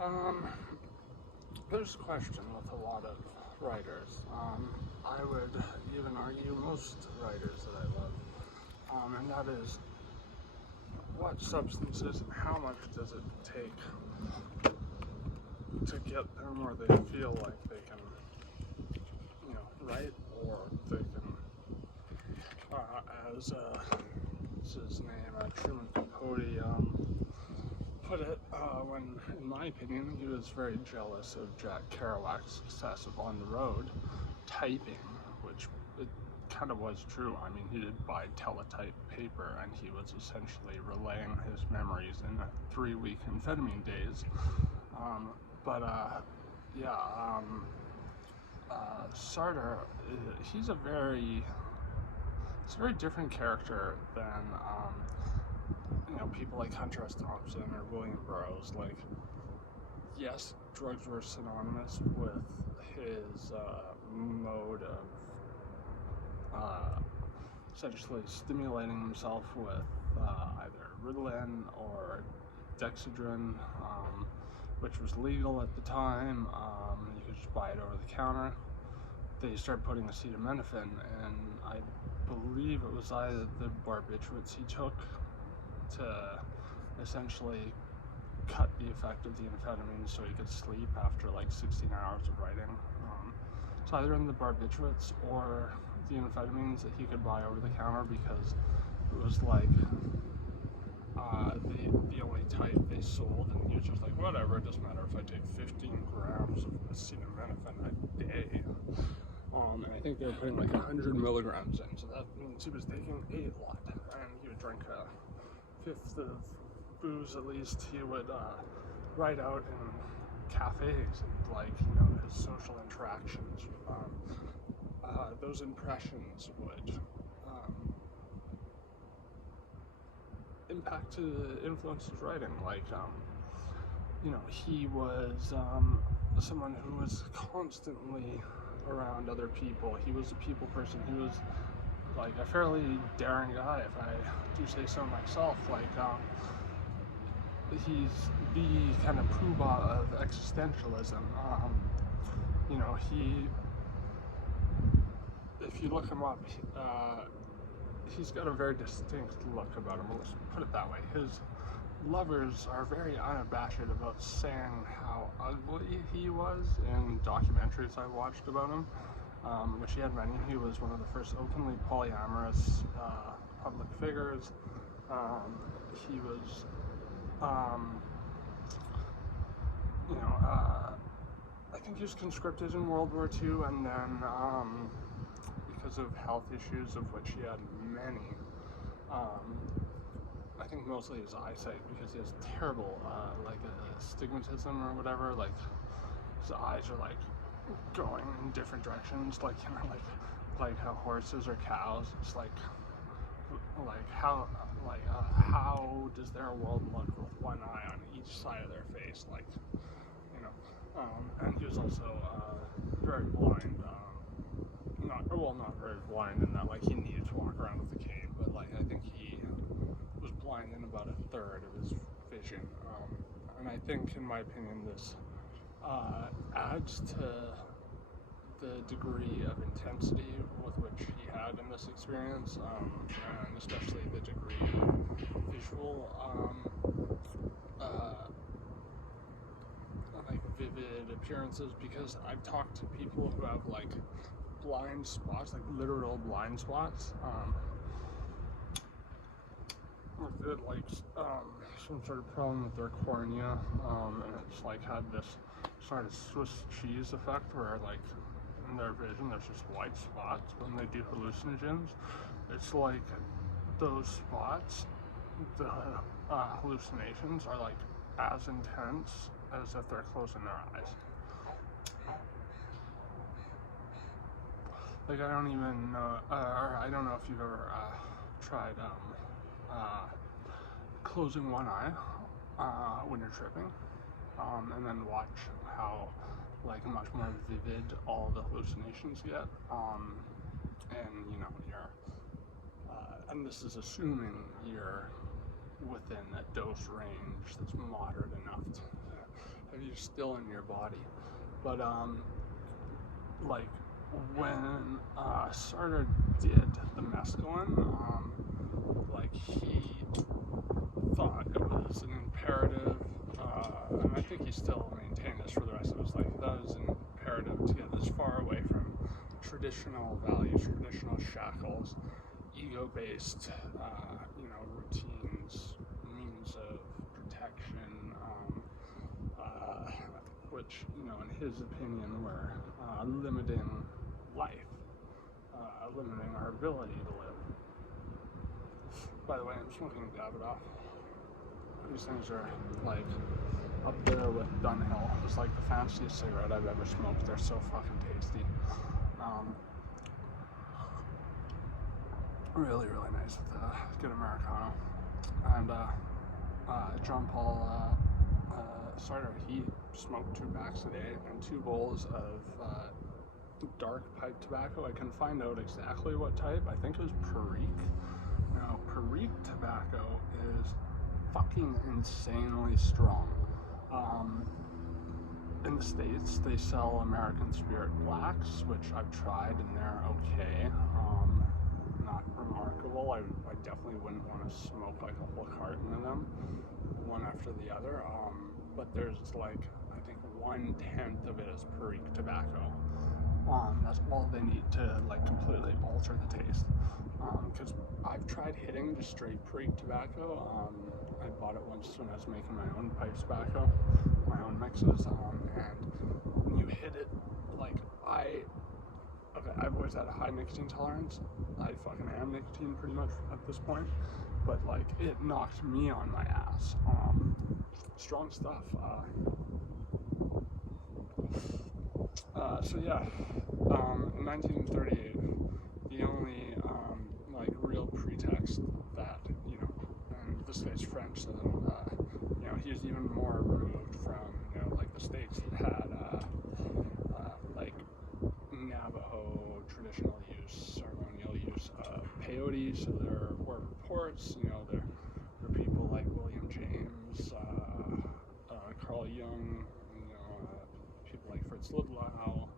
Um, there's a question with a lot of writers. I would even argue most writers that I love, and that is, what substances and how much does it take to get them where they feel like they can, write, or they can, as what's his name, Truman Capote, put it, when, in my opinion, he was very jealous of Jack Kerouac's success of On the Road typing, which it kind of was true. I mean, he did buy teletype paper, and he was essentially relaying his memories in 3-week amphetamine days. Sartre, he's a very different character than, people like Hunter S. Thompson or William Burroughs. Like, yes, drugs were synonymous with his mode of essentially stimulating himself with either Ritalin or Dexedrine, which was legal at the time. You could just buy it over the counter. They started putting acetaminophen, and I believe it was either the barbiturates he took to essentially cut the effect of the amphetamine so he could sleep after like 16 hours of writing. It's either in the barbiturates or the amphetamines that he could buy over the counter, because it was like the only type they sold, and he was just like, whatever, it doesn't matter if I take 15 grams of acetaminophen a day. And I think they were putting like 100 milligrams in, so that means he was taking a lot, and he would drink a fifth of booze at least. He would write out in cafes, and like, his social interactions, those impressions would influence his writing. Like, he was someone who was constantly around other people. He was a people person. He was like a fairly daring guy, if I do say so myself. Like, he's the kind of poobah of existentialism. If you look him up, he's got a very distinct look about him. Let's put it that way. His lovers are very unabashed about saying how ugly he was in documentaries I watched about him, which he had many. He was one of the first openly polyamorous public figures. He was, I think he was conscripted in World War II, and then because of health issues, of which he had many, I think mostly his eyesight, because he has terrible, astigmatism or whatever. Like, his eyes are like going in different directions, like, like how horses or cows. It's like how does their world look with one eye on each side of their face? Like, and he was also very blind. Not very blind in that, like, he needed to walk around with a cane, but like, I think he was blind in about 1/3 of his vision. And I think, in my opinion, this adds to the degree of intensity with which he had in this experience, and especially the degree of visual, like, vivid appearances, because I've talked to people who have like blind spots, like literal blind spots, with like some sort of problem with their cornea, and it's like had this sort of Swiss cheese effect where, like, in their vision there's just white spots. When they do hallucinogens, it's like those spots, the hallucinations are like as intense as if they're closing their eyes. Like, I don't even know, or I don't know if you've ever tried closing one eye when you're tripping, and then watch how, like, much more vivid all the hallucinations get, and you're, and this is assuming you're within a dose range that's moderate enough to if you're still in your body. But like when Sartre did the mescaline, like he thought it was an imperative, and I think he still maintained this for the rest of his life. That was an imperative to get as far away from traditional values, traditional shackles, ego-based, routines, means of protection, which, in his opinion, were limiting life, limiting our ability to live. By the way, I'm smoking Davidoff. These things are like up there with Dunhill. It's like the fanciest cigarette I've ever smoked. They're so fucking tasty. Really, really nice with a good Americano. And John Paul Satre, he smoked 2 packs a day and 2 bowls of dark pipe tobacco. I can find out exactly what type. I think it was Perique. Now, Perique tobacco is fucking insanely strong. In the States, they sell American Spirit Blacks, which I've tried and they're okay. Not remarkable. I definitely wouldn't want to smoke like a whole carton of them, one after the other. But there's like, I think 1/10 of it is Perique tobacco. That's all they need to like completely alter the taste. Because I've tried hitting just straight Perique tobacco. I bought it once when I was making my own pipe tobacco, my own mixes, and when you hit it, like I've always had a high nicotine tolerance. I fucking am nicotine pretty much at this point, but like it knocked me on my ass. Strong stuff. So yeah, in 1938, the only like real pretext that, and this guy's French, so he was even more removed from, like the states that had like Navajo traditional use, ceremonial use of peyote. So there were reports, there were people like William James, Carl Jung, people like Fritz Ludlow,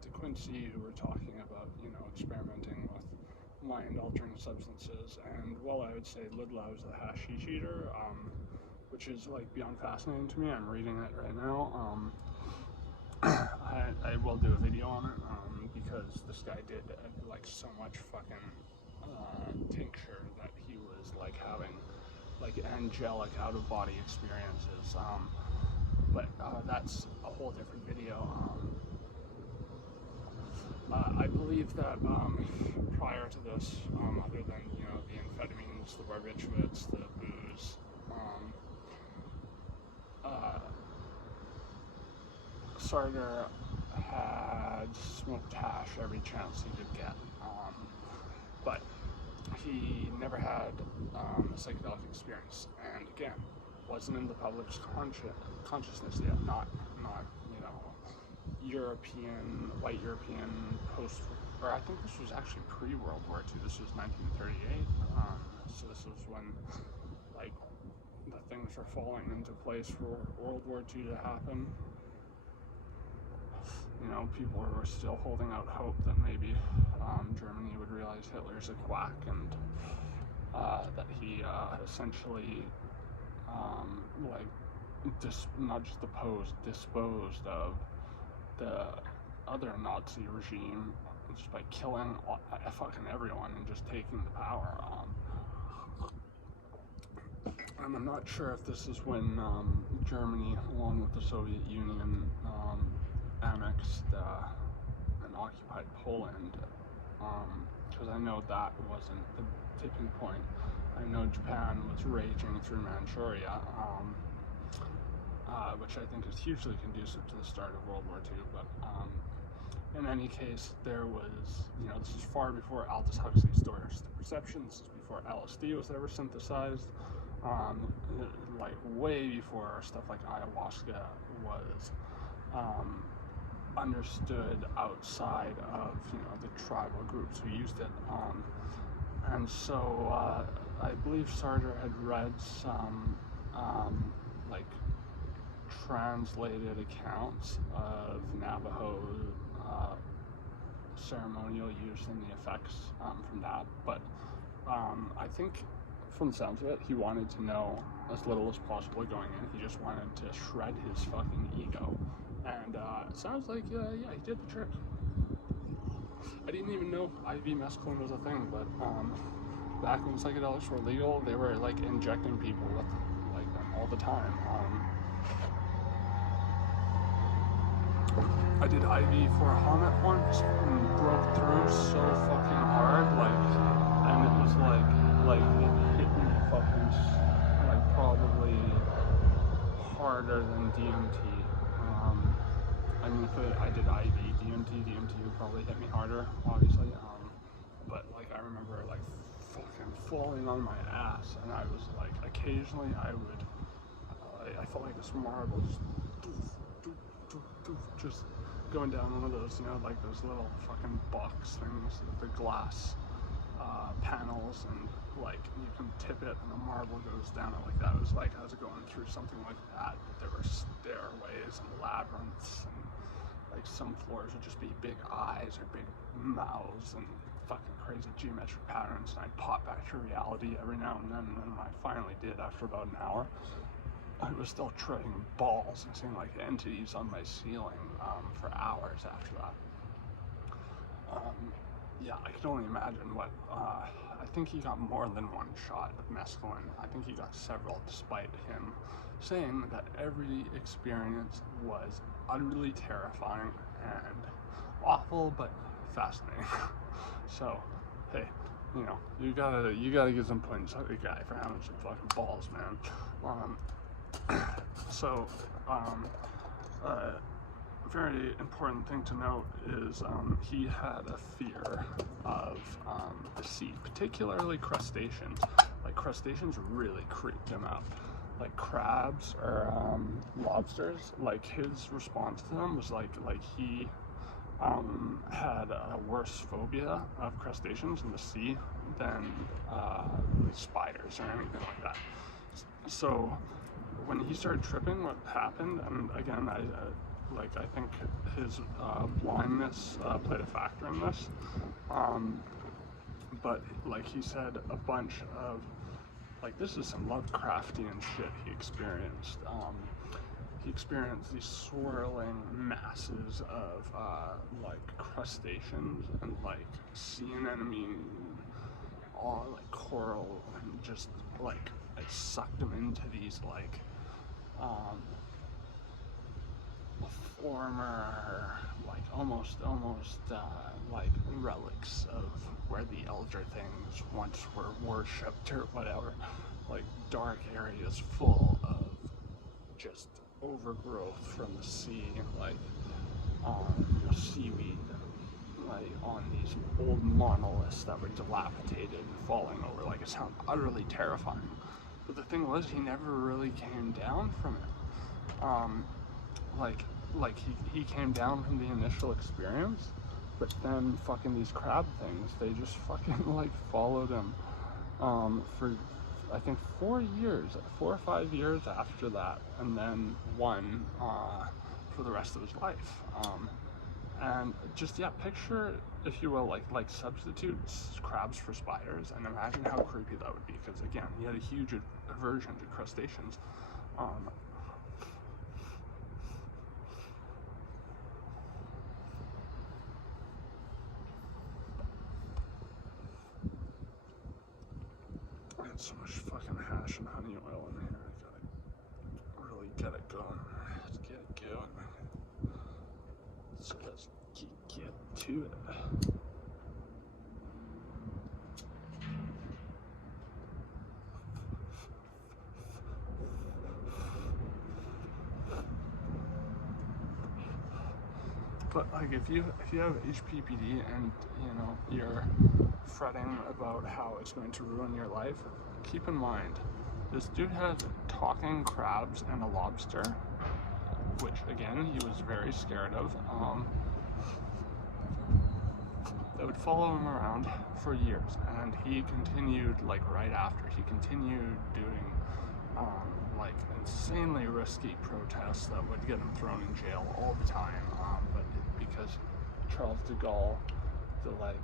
De Quincey, who were talking about, experimenting with mind-altering substances. And while I would say Ludlow is the hashish eater, which is like beyond fascinating to me, I'm reading it right now. I will do a video on it, because this guy did like so much fucking tincture that he was like having like angelic out-of-body experiences. But that's a whole different video. I believe that prior to this, other than the amphetamines, the barbiturates, the booze, Sartre had smoked hash every chance he could get, but he never had a psychedelic experience, and again, wasn't in the public's consciousness yet. Not European, white European post, or I think this was actually pre-World War II. This was 1938, so this was when like the things were falling into place for World War II to happen. People were still holding out hope that maybe Germany would realize Hitler's a quack, and that he essentially not just disposed of the other Nazi regime just by killing fucking everyone and just taking the power. And I'm not sure if this is when Germany, along with the Soviet Union, annexed and occupied Poland, because I know that wasn't the tipping point. I know Japan was raging through Manchuria, which I think is hugely conducive to the start of World War II, but in any case, there was, this is far before Aldous Huxley's Stories to Perception. This is before LSD was ever synthesized, like way before stuff like ayahuasca was understood outside of, the tribal groups who used it. And so I believe Sartre had read some like translated accounts of Navajo ceremonial use and the effects from that, but I think from the sounds of it, he wanted to know as little as possible going in. He just wanted to shred his fucking ego, and it sounds like yeah, he did the trick. I didn't even know IV mescaline was a thing, but back when psychedelics were legal, they were like injecting people with like them all the time. I did IV for a helmet once and broke through so fucking hard, like, and it was like it hit me fucking like probably harder than DMT. I mean, if I did IV DMT would probably hit me harder, obviously. But like I remember like fucking falling on my ass, and I was like, occasionally I would, I felt like this marble just going down one of those, you know, like those little fucking box things, the glass panels, and like you can tip it and the marble goes down it like that. It was like I was going through something like that, but there were stairways and labyrinths, and like some floors would just be big eyes or big mouths and fucking crazy geometric patterns, and I'd pop back to reality every now and then, and then I finally did after about an hour. I was still tripping balls and seeing like entities on my ceiling for hours after that. Yeah, I can only imagine what, I think he got more than one shot of mescaline. I think he got several, despite him saying that every experience was utterly terrifying and awful, but fascinating. So, hey, you know, you gotta give some points to the guy for having some fucking balls, man. Very important thing to note is he had a fear of the sea, particularly crustaceans. Like crustaceans really creeped him out. Like crabs or lobsters, like his response to them was like he had a worse phobia of crustaceans in the sea than spiders or anything like that. So when he started tripping, what happened, and again, I think his blindness played a factor in this, but like he said, a bunch of, like, this is some Lovecraftian shit he experienced. He experienced these swirling masses of like crustaceans and like sea anemone, all like coral, and just like it sucked him into these like former, like almost like relics of where the elder things once were worshipped or whatever, like dark areas full of just overgrowth from the sea, like seaweed, like on these old monoliths that were dilapidated and falling over. Like it sounded utterly terrifying. But the thing was, he never really came down from it. Like he came down from the initial experience, but then fucking these crab things, they just fucking like followed him for I think 4 or 5 years after that, and then one for the rest of his life. And just, yeah, picture, if you will, like substitute crabs for spiders, and imagine how creepy that would be, because again, he had a huge aversion to crustaceans. I had so much fucking hash and honey oil in here. I gotta really get it going. Let's get it going. So let's get to it. But like if you have HPPD and you're fretting about how it's going to ruin your life, keep in mind this dude had talking crabs and a lobster, which again he was very scared of. That would follow him around for years, and he continued, like right after, he continued doing like insanely risky protests that would get him thrown in jail all the time, but because Charles de Gaulle, the like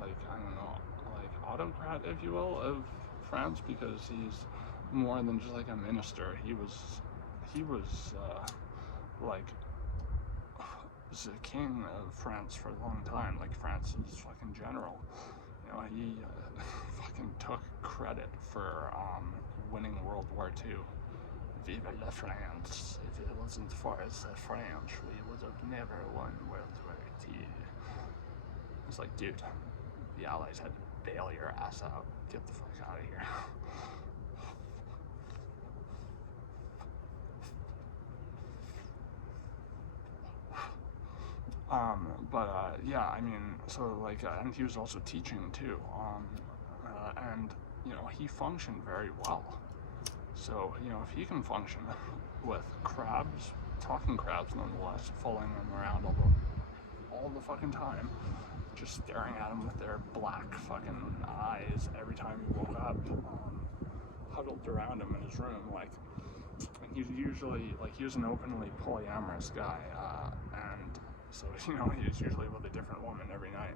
I don't know, like autocrat, if you will, of France, because he's more than just like a minister. He was like was the king of France for a long time, like France's fucking general. You know, he fucking took credit for winning World War II. Vive la France! If it wasn't for the French, we would have never won World War II. It's like, dude, the Allies had to bail your ass out. Get the fuck out of here. Yeah, I mean, so like, and he was also teaching too, and, you know, he functioned very well. So, you know, if he can function with crabs, talking crabs nonetheless, following him around all the fucking time, just staring at him with their black fucking eyes every time he woke up, huddled around him in his room, like, and he's usually, like, he was an openly polyamorous guy, and so, you know, he's usually with a different woman every night,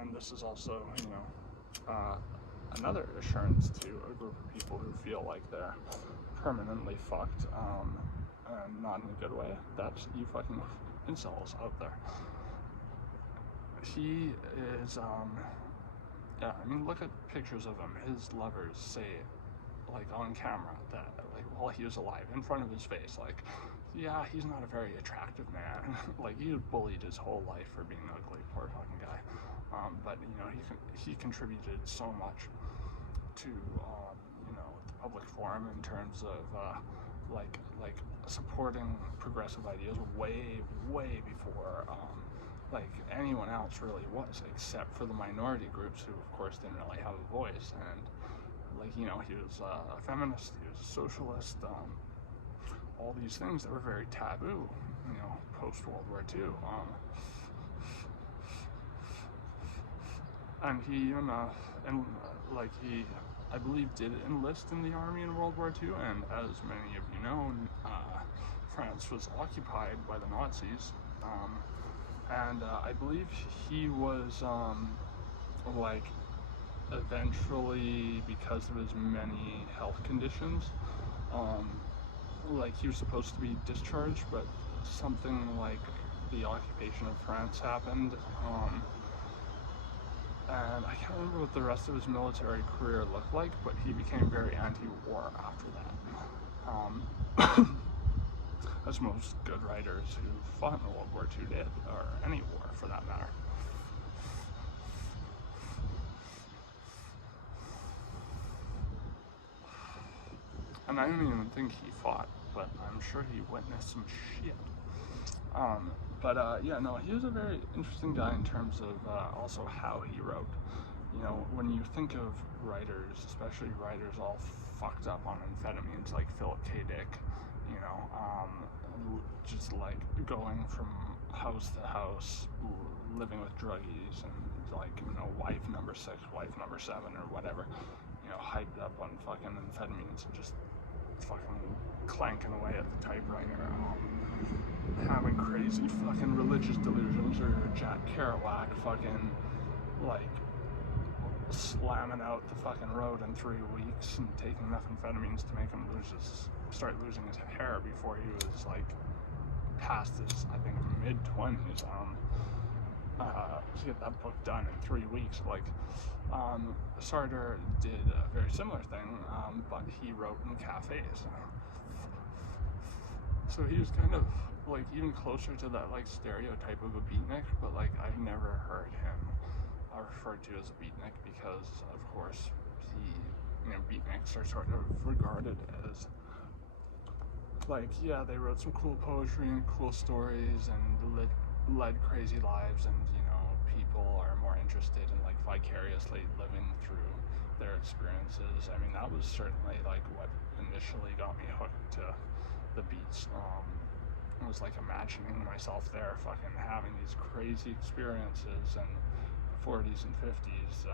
and this is also, you know, another assurance to a group of people who feel like they're permanently fucked, and not in a good way. That's you fucking incels out there. He is, yeah, I mean, look at pictures of him. His lovers say, like, on camera, that, like, while he was alive, in front of his face, like, yeah, he's not a very attractive man. Like, he was bullied his whole life for being ugly, poor fucking guy. But, you know, he contributed so much to, you know, the public forum in terms of, like supporting progressive ideas way before, like, anyone else really was, except for the minority groups who, of course, didn't really have a voice. And, like, you know, he was a feminist, he was a socialist, all these things that were very taboo, you know, post-World War II. And he even, like, he, I believe, did enlist in the army in World War II, and as many of you know, France was occupied by the Nazis, and I believe he was, like, eventually, because of his many health conditions, like, he was supposed to be discharged, but something like the occupation of France happened, and I can't remember what the rest of his military career looked like, but he became very anti-war after that. As most good writers who fought in World War II did, or any war for that matter. And I don't even think he fought, but I'm sure he witnessed some shit. Yeah, no, he was a very interesting guy in terms of also how he wrote. You know, when you think of writers, especially writers all fucked up on amphetamines like Philip K. Dick, you know, just like going from house to house, living with druggies, and like, you know, wife number 6, wife number 7, or whatever, you know, hyped up on fucking amphetamines and just fucking clanking away at the typewriter, having crazy fucking religious delusions, or Jack Kerouac fucking, like, slamming out the fucking road in 3 weeks and taking methamphetamines to make him start losing his hair before he was, like, past his, I think, mid-20s, to get that book done in 3 weeks. Like, Sartre did a very similar thing, but he wrote in cafes. So he was kind of, like, even closer to that, like, stereotype of a beatnik, but, like, I've never heard him referred to as a beatnik because, of course, you know, beatniks are sort of regarded as, like, yeah, they wrote some cool poetry and cool stories and led crazy lives, and, you know, people are more interested in, like, vicariously living through their experiences. I mean, that was certainly, like, what initially got me hooked to the beats. It was like imagining myself there fucking having these crazy experiences in the 40s and 50s,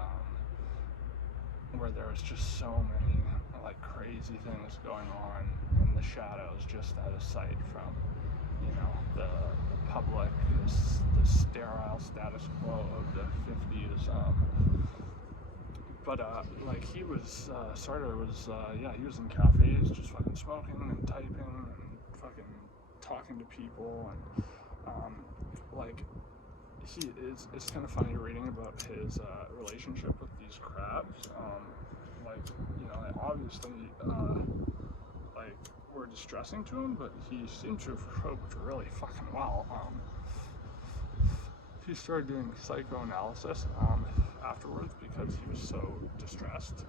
where there was just so many like crazy things going on in the shadows, just out of sight from, you know, the public, the sterile status quo of the 50s. But like he was, Sartre was, yeah, he was in cafes just fucking smoking and typing and fucking talking to people, and like it's kind of funny reading about his relationship with these crabs. Like, you know, obviously like were distressing to him, but he seemed to have coped really fucking well. He started doing psychoanalysis afterwards because he was so distressed,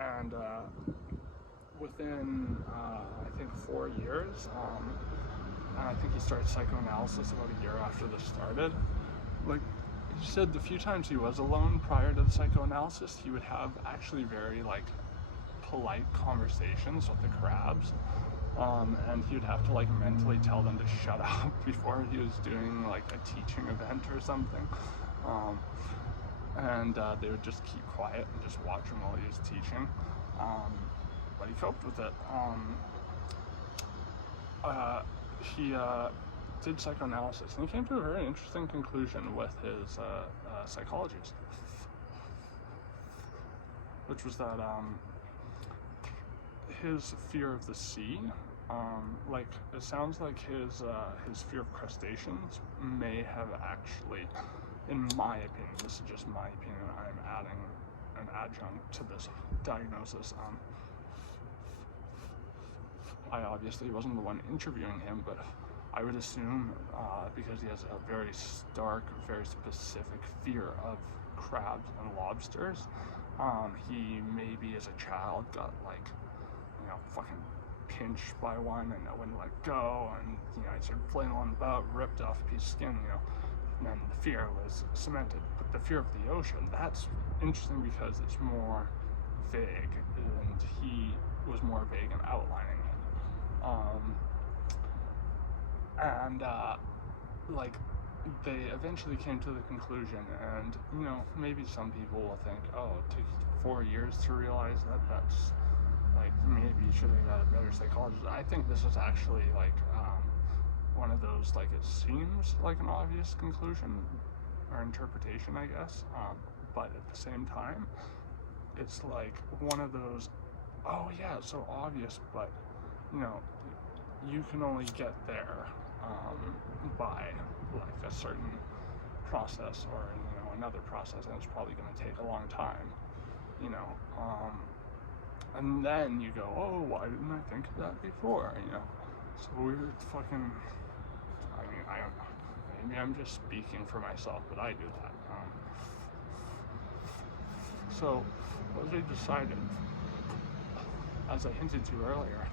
and within I think 4 years, and I think he started psychoanalysis about a year after this started. Like he said, the few times he was alone prior to the psychoanalysis, he would have actually very like polite conversations with the crabs. And he would have to like mentally tell them to shut up before he was doing like a teaching event or something. And they would just keep quiet and just watch him while he was teaching. But he coped with it. He did psychoanalysis, and he came to a very interesting conclusion with his psychology stuff, which was that his fear of the sea, like it sounds like his fear of crustaceans may have actually, in my opinion, this is just my opinion, I'm adding an adjunct to this diagnosis. I obviously wasn't the one interviewing him, but I would assume because he has a very stark, very specific fear of crabs and lobsters, he maybe as a child got like, you know, fucking pinched by one and I wouldn't let go, and you know, I started flailing about, ripped off a piece of skin, you know, and then the fear was cemented. But the fear of the ocean, that's interesting because it's more vague, and he was more vague in outlining it. Like they eventually came to the conclusion, and you know, maybe some people will think, oh, it took 4 years to realize that, that's like, maybe you should have got a better psychologist. I think this is actually like one of those, like, it seems like an obvious conclusion or interpretation, I guess, but at the same time it's like one of those, oh yeah, it's so obvious, but you know, you can only get there by like a certain process, or you know, another process, and it's probably going to take a long time, you know, and then you go, oh, why didn't I think of that before, you know? So weird fucking, I mean, I don't know, maybe I'm just speaking for myself, but I do that. So as we decided, as I hinted to earlier,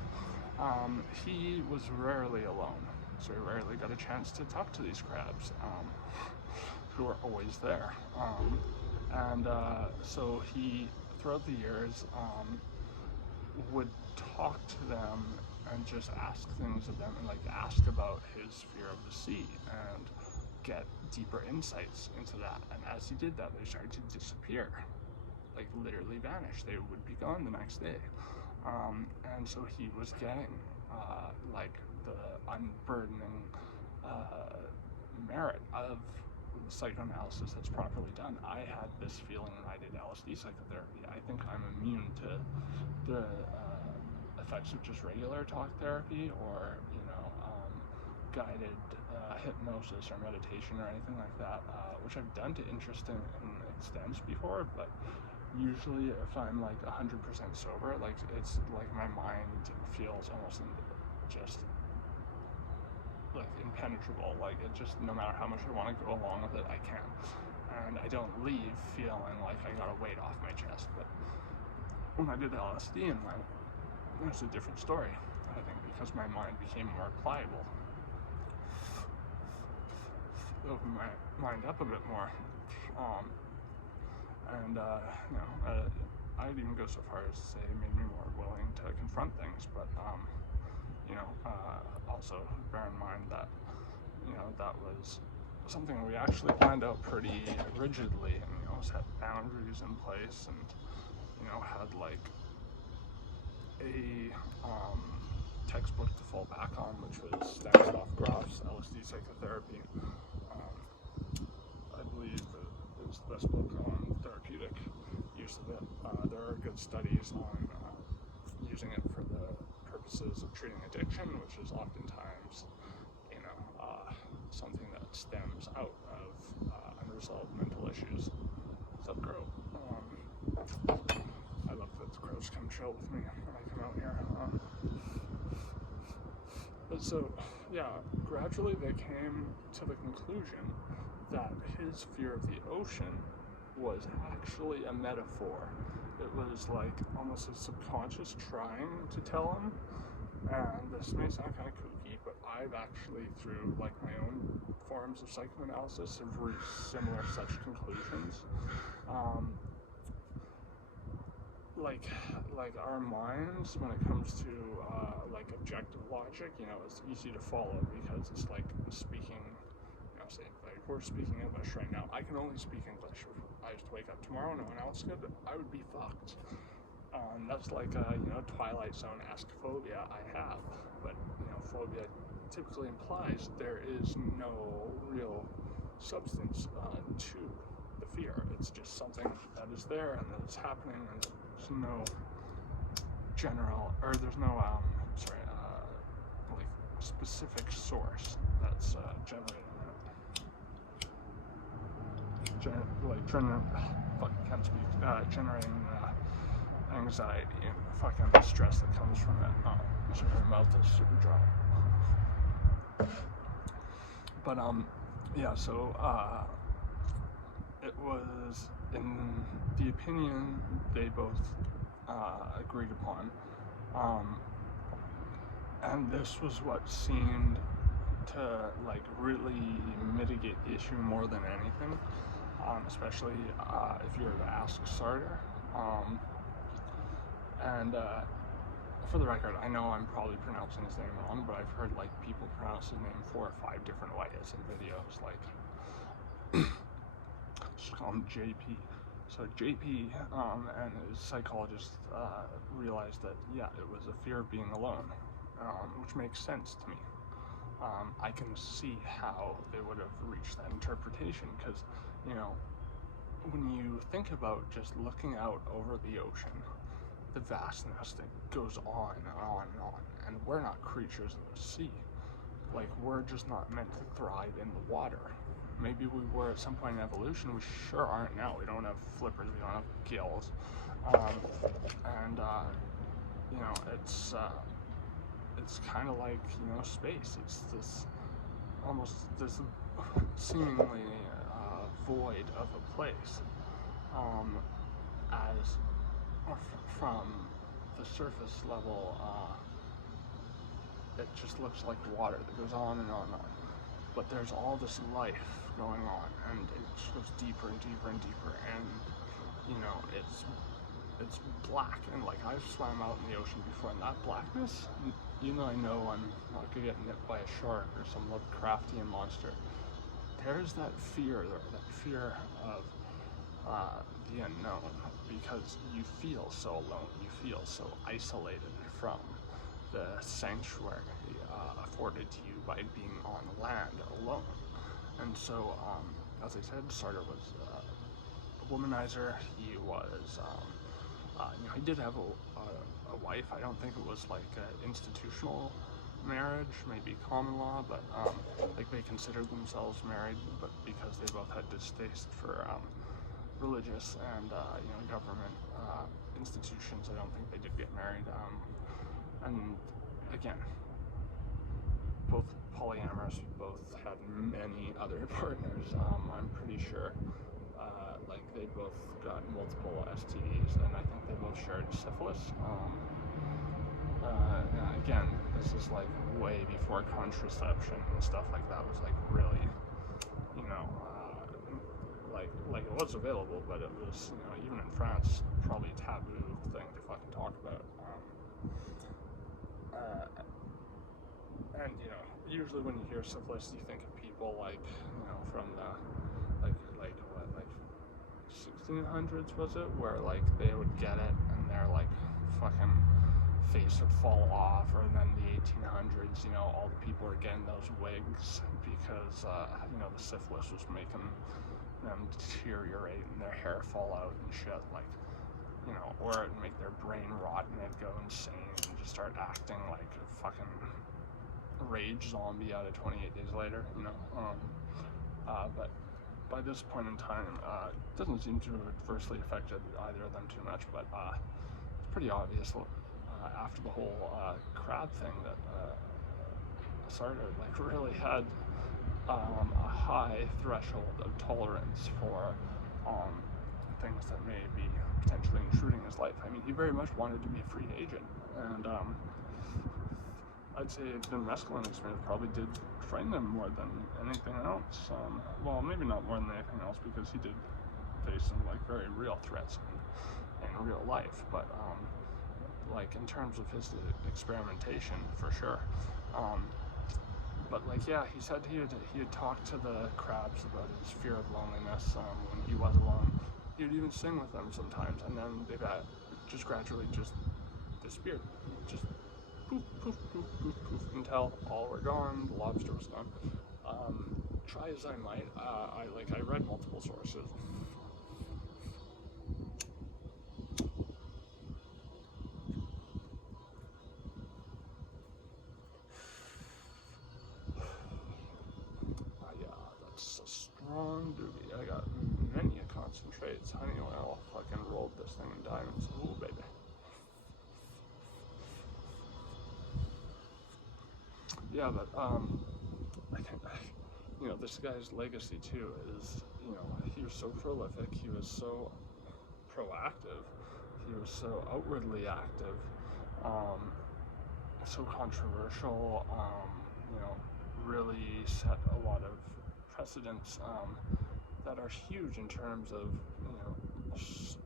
he was rarely alone, so he rarely got a chance to talk to these crabs, who are always there. So he, throughout the years, would talk to them and just ask things of them, and like ask about his fear of the sea and get deeper insights into that. And as he did that, they started to disappear, like literally vanish. They would be gone the next day. And so he was getting like the unburdening merit of psychoanalysis that's properly done. I had this feeling when I did LSD psychotherapy. I think I'm immune to the effects of just regular talk therapy, or you know, guided hypnosis or meditation or anything like that, which I've done to interesting extents before, but usually if I'm like 100% sober, like it's like my mind feels almost just like impenetrable, like it just, no matter how much I want to go along with it, I can't, and I don't leave feeling like I got a weight off my chest. But when I did LSD and went, it was a different story, I think, because my mind became more pliable, opened my mind up a bit more, and you know, I'd even go so far as to say it made me more willing to confront things. But you know, also bear in mind that, you know, that was something we actually planned out pretty rigidly, and you know, set boundaries in place, and had like a textbook to fall back on, which was Stanislav Grof's LSD Psychotherapy. I believe it was the best book on therapeutic use of it. There are good studies on using it for the purposes of treating addiction, which is oftentimes, something that stems out of unresolved mental issues. What's up, Crow? I love that the crows come chill with me when I come out here. So, yeah, gradually they came to the conclusion that his fear of the ocean was actually a metaphor. It was like almost a subconscious trying to tell him, and this may sound kind of kooky, but I've actually, through like my own forms of psychoanalysis, have reached similar such conclusions. Like our minds, when it comes to like objective logic, it's easy to follow because it's like speaking. Say like we're speaking English right now. I can only speak English. If I just wake up tomorrow, no one else could, I would be fucked. That's like Twilight Zone-esque phobia I have, but phobia typically implies there is no real substance to the fear. It's just something that is there and that is happening, and there's no like specific source that's generating generating anxiety and fucking stress that comes from it. Sorry, my mouth is super dry. But yeah, so it was, in the opinion they both agreed upon, and this was what seemed to like really mitigate the issue more than anything, especially if you were to ask Sartre. And for the record, I know I'm probably pronouncing his name wrong, but I've heard like people pronounce his name 4 or 5 different ways in videos, like just call him JP. So JP and his psychologist realized that, yeah, it was a fear of being alone, which makes sense to me. I can see how they would have reached that interpretation, because, when you think about just looking out over the ocean, the vastness that goes on and on and on, and we're not creatures of the sea. Like, we're just not meant to thrive in the water. Maybe we were at some point in evolution. We sure aren't now. We don't have flippers. We don't have gills. It's kind of like, space. It's this seemingly void of a place, from the surface level. It just looks like water that goes on and on and on. But there's all this life going on, and it just goes deeper and deeper and deeper, and it's black, and like, I've swam out in the ocean before, and that blackness, I know I'm not gonna get nipped by a shark or some Lovecraftian monster. There's that fear of the unknown, because you feel so alone, you feel so isolated from the sanctuary afforded to you by being on land alone. And so, as I said, Sartre was a womanizer. He was, he did have a wife. I don't think it was like an institutional marriage, maybe common law, but like they considered themselves married, but because they both had distaste for religious and government institutions, I don't think they did get married. And again, both polyamorous, both had many other partners. I'm pretty sure like they both got multiple STDs, and I think they both shared syphilis. Again, this is like way before contraception and stuff like that was like really, like it was available, but it was, even in France, probably a taboo thing to fucking talk about. And usually when you hear syphilis, you think of people like, from the like 1600s, was it, where like they would get it and their like fucking face would fall off, or then the 1800s, you know, all the people were getting those wigs because you know, the syphilis was making them deteriorate and their hair fall out and shit, like, you know, or it'd make their brain rot and they'd go insane and just start acting like a fucking rage zombie out of 28 days later, you know. But by this point in time, it doesn't seem to have adversely affected either of them too much, but it's pretty obvious after the whole crab thing that Sartre like really had a high threshold of tolerance for things that may be potentially intruding his life. I mean, he very much wanted to be a free agent, and I'd say the mescaline experience probably did frighten him more than anything else. Well, maybe not more than anything else, because he did face some like very real threats in real life, but like in terms of his experimentation, for sure. But like, yeah, he said he had talked to the crabs about his fear of loneliness when he was alone. He would even sing with them sometimes, and then they've just gradually just disappeared. Just poof, poof, poof, poof, poof, until all were gone, the lobster was gone. Try as I might, I read multiple sources. That's a strong doobie. I got many a concentrates, honey oil, fucking rolled this thing in diamonds. Ooh, baby. Yeah, but I think, you know, this guy's legacy too is, you know, he was so prolific, he was so proactive, he was so outwardly active, so controversial, you know, really set a lot of precedents that are huge in terms of, you know,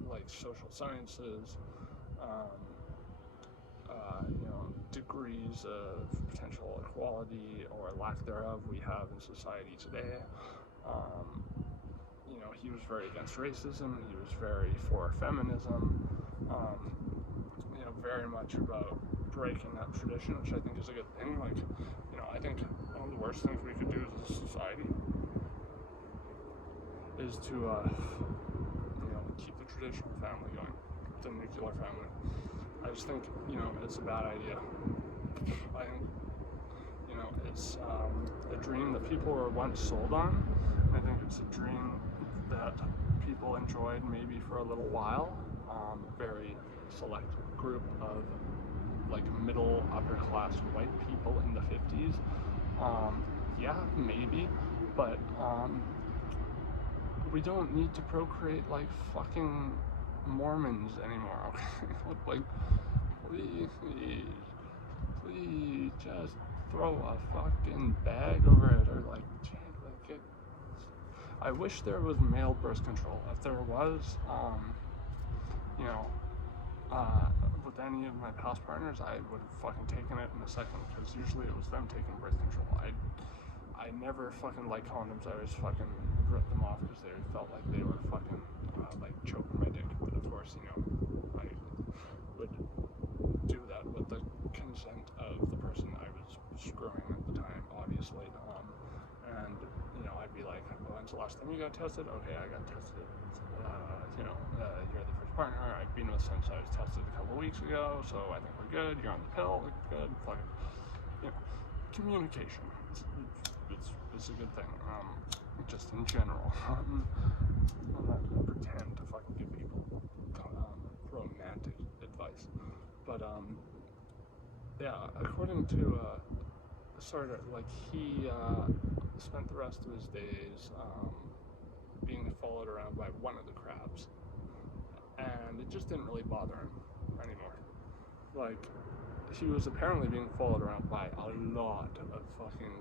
like social sciences, you know, degrees of potential equality or lack thereof we have in society today. You know, he was very against racism, he was very for feminism, you know, very much about breaking that tradition, which I think is a good thing. Like, you know, I think one of the worst things we could do as a society is to, you know, keep the traditional family going, the nuclear family. I just think, you know, it's a bad idea. I think, you know, it's a dream that people were once sold on. I think it's a dream that people enjoyed maybe for a little while. Very select group of like middle upper class white people in the 50s. Yeah, maybe, but we don't need to procreate like fucking Mormons anymore, okay? Like, please just throw a fucking bag over it, or like it. I wish there was male birth control. If there was, you know, with any of my past partners, I would have fucking taken it in a second, because usually it was them taking birth control. I never fucking liked condoms. I always fucking ripped them off because they felt like they were fucking like choking my dick. But of course, you know, I would do that with the consent of the person I was screwing at the time, obviously. And you know, I'd be like, well, when's the last time you got tested? Okay, I got tested. You know, you're the first partner I've been with since I was tested a couple weeks ago, so I think we're good. You're on the pill, good. Fucking, you know, communication. It's a good thing. Just in general. I'm not gonna pretend to fucking give people romantic advice, but yeah. According to Sartre, like he spent the rest of his days being followed around by one of the crabs, and it just didn't really bother him anymore. Like, he was apparently being followed around by a lot of fucking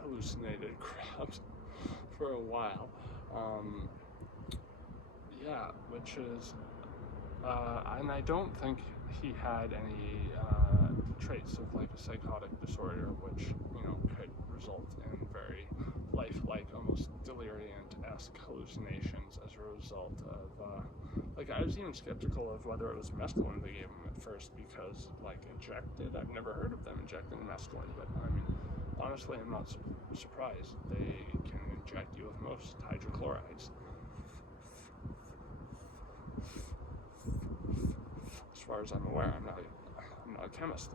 hallucinated crabs for a while. Yeah, which is, and I don't think he had any traits of like a psychotic disorder, which, you know, could result in very lifelike, almost deliriant-esque hallucinations as a result of, like, I was even skeptical of whether it was mescaline they gave him at first, because, like, injected, I've never heard of them injecting mescaline, but, I mean, honestly, I'm not surprised. They can inject you with most hydrochlorides. As far as I'm aware, I'm not a chemist.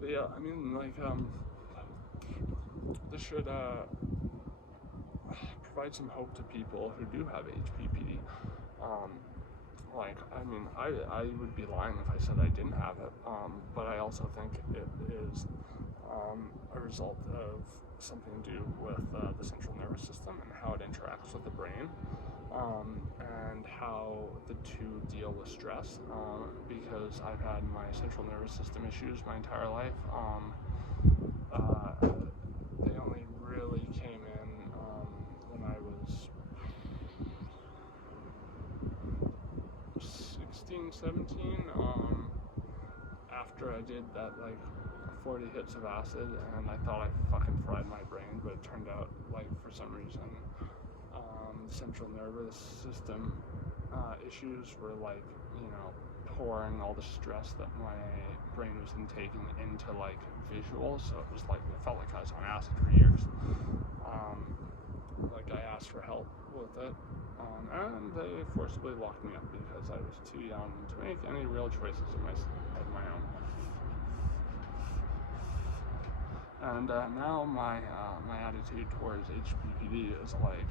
But yeah, I mean, like, this should provide some hope to people who do have HPPD. Like, I mean, I would be lying if I said I didn't have it, but I also think it is a result of something to do with the central nervous system and how it interacts with the brain, and how the two deal with stress, because I've had my central nervous system issues my entire life. They only really came in when I was 16, 17, after I did that, like, 40 hits of acid, and I thought I fucking fried my brain, but it turned out, like, for some reason, central nervous system issues were, like, you know, pouring all the stress that my brain was taking into, like, visuals, so it was like, it felt like I was on acid for years. Like, I asked for help with it, and they forcibly locked me up because I was too young to make any real choices of my own. And now my attitude towards HPPD is like,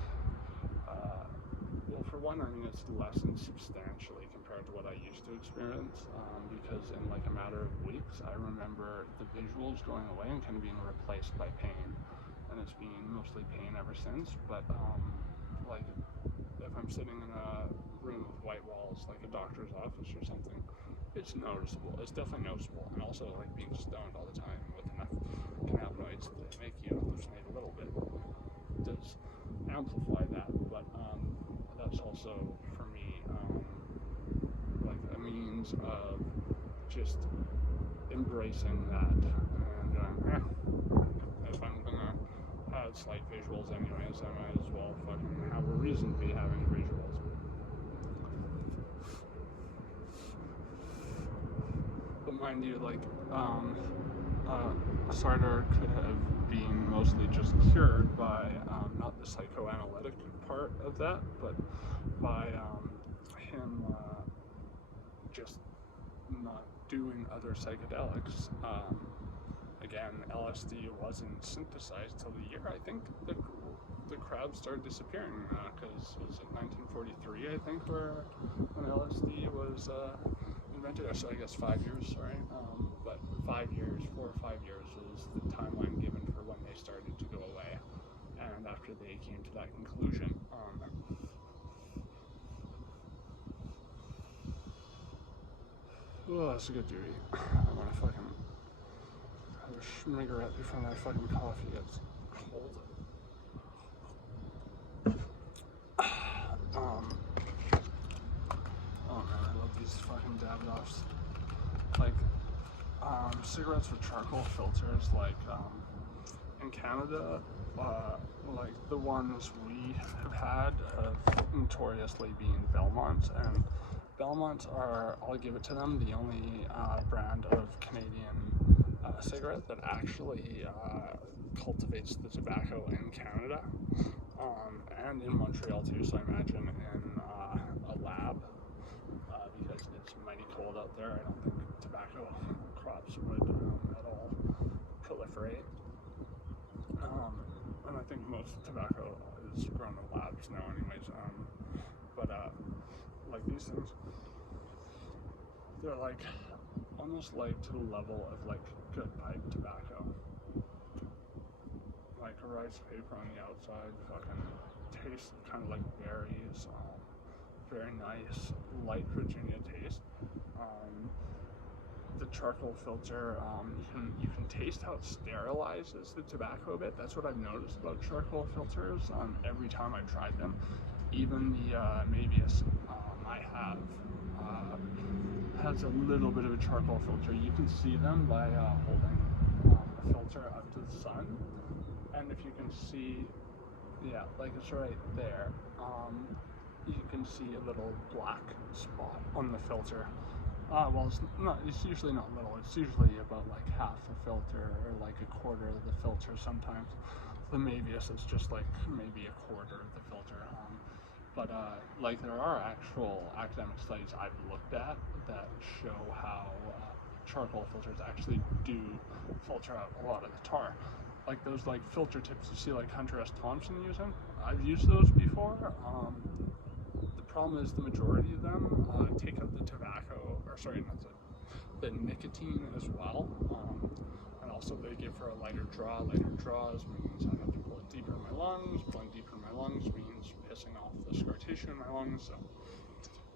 well, for one, I mean, it's lessened substantially compared to what I used to experience, because in like a matter of weeks, I remember the visuals going away and kind of being replaced by pain, and it's been mostly pain ever since. But like, if I'm sitting in a room with white walls, like a doctor's office or something, it's noticeable. It's definitely noticeable. And also, like, being stoned all the time with enough cannabinoids to make you hallucinate a little bit does amplify that. But that's also, for me, like a means of just embracing that and going, if I'm gonna have slight visuals anyways, I might as well fucking have a reason to be having visuals. But mind you, like, Sartre could have been mostly just cured by not the psychoanalytic part of that, but by him just not doing other psychedelics. Again, LSD wasn't synthesized till the year, I think, the crowd started disappearing, because it was in 1943, I think, when LSD was invented, so I guess 5 years, sorry, but 5 years, 4 or 5 years was the timeline given for when they started to go away, and after they came to that conclusion. Oh, that's a good duty. I'm gonna fucking have a schmiggerette before my fucking coffee gets cold. Oh man, I love these fucking Davidoffs. Like, cigarettes with charcoal filters, like, in Canada, like, the ones we have had have notoriously been Belmonts, and Belmonts are, I'll give it to them, the only brand of Canadian cigarette that actually cultivates the tobacco in Canada, and in Montreal too, so I imagine in a lab, because it's mighty cold out there. I don't think tobacco crops would at all proliferate, and I think most tobacco is grown in labs now anyways, but like these things, they're like almost like to the level of like good pipe tobacco, like a rice paper on the outside, fucking tastes kind of like berries, very nice light Virginia taste. The charcoal filter, you can taste how it sterilizes the tobacco a bit. That's what I've noticed about charcoal filters every time I've tried them. Even the Mavius I have has a little bit of a charcoal filter. You can see them by holding the filter up to the sun, and if you can see, yeah, like it's right there, you can see a little black spot on the filter. Well, it's usually not little, it's usually about like half the filter or like a quarter of the filter sometimes. The Mavius is just like maybe a quarter of the filter. But like there are actual academic studies I've looked at that show how charcoal filters actually do filter out a lot of the tar. Like those like filter tips you see like Hunter S. Thompson using. I've used those before. The problem is the majority of them take out the tobacco, or sorry, not the nicotine as well. And also they give for a lighter draw. Lighter draws means I have to pull it deeper in my lungs. Pulling deeper in my lungs means pissing off the scar tissue in my lungs. So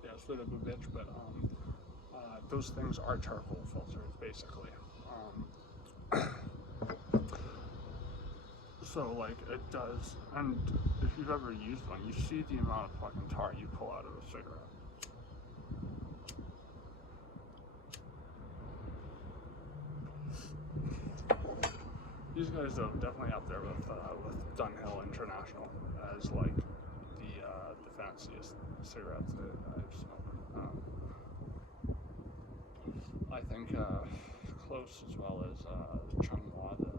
yeah, it's a bit of a bitch, but those things are charcoal filters basically. So like it does, and if you've ever used one, you see the amount of fucking tar you pull out of a cigarette. These guys are definitely up there with Dunhill International as like the fanciest cigarettes that I've smoked. I think close as well as Chunghwa, the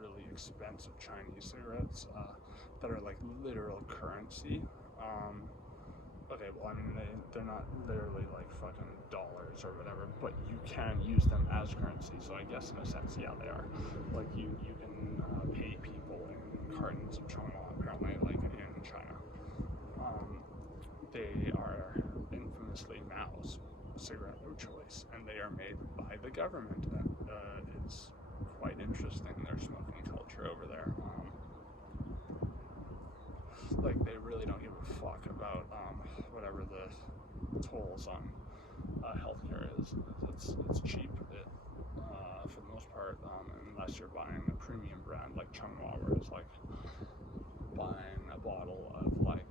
really expensive Chinese cigarettes that are like literal currency. Okay, well, I mean, they're not literally like fucking dollars or whatever, but you can use them as currency, so I guess in a sense, yeah, they are. Like, you can pay people in cartons of Chonghua, apparently, like in China. They are infamously Mao's cigarette of choice, and they are made by the government. It's quite interesting, their smoking culture over there. Like, they really don't give a fuck about whatever the tolls on healthcare is. It's cheap for the most part, unless you're buying a premium brand like Chunghwa, where it's like buying a bottle of like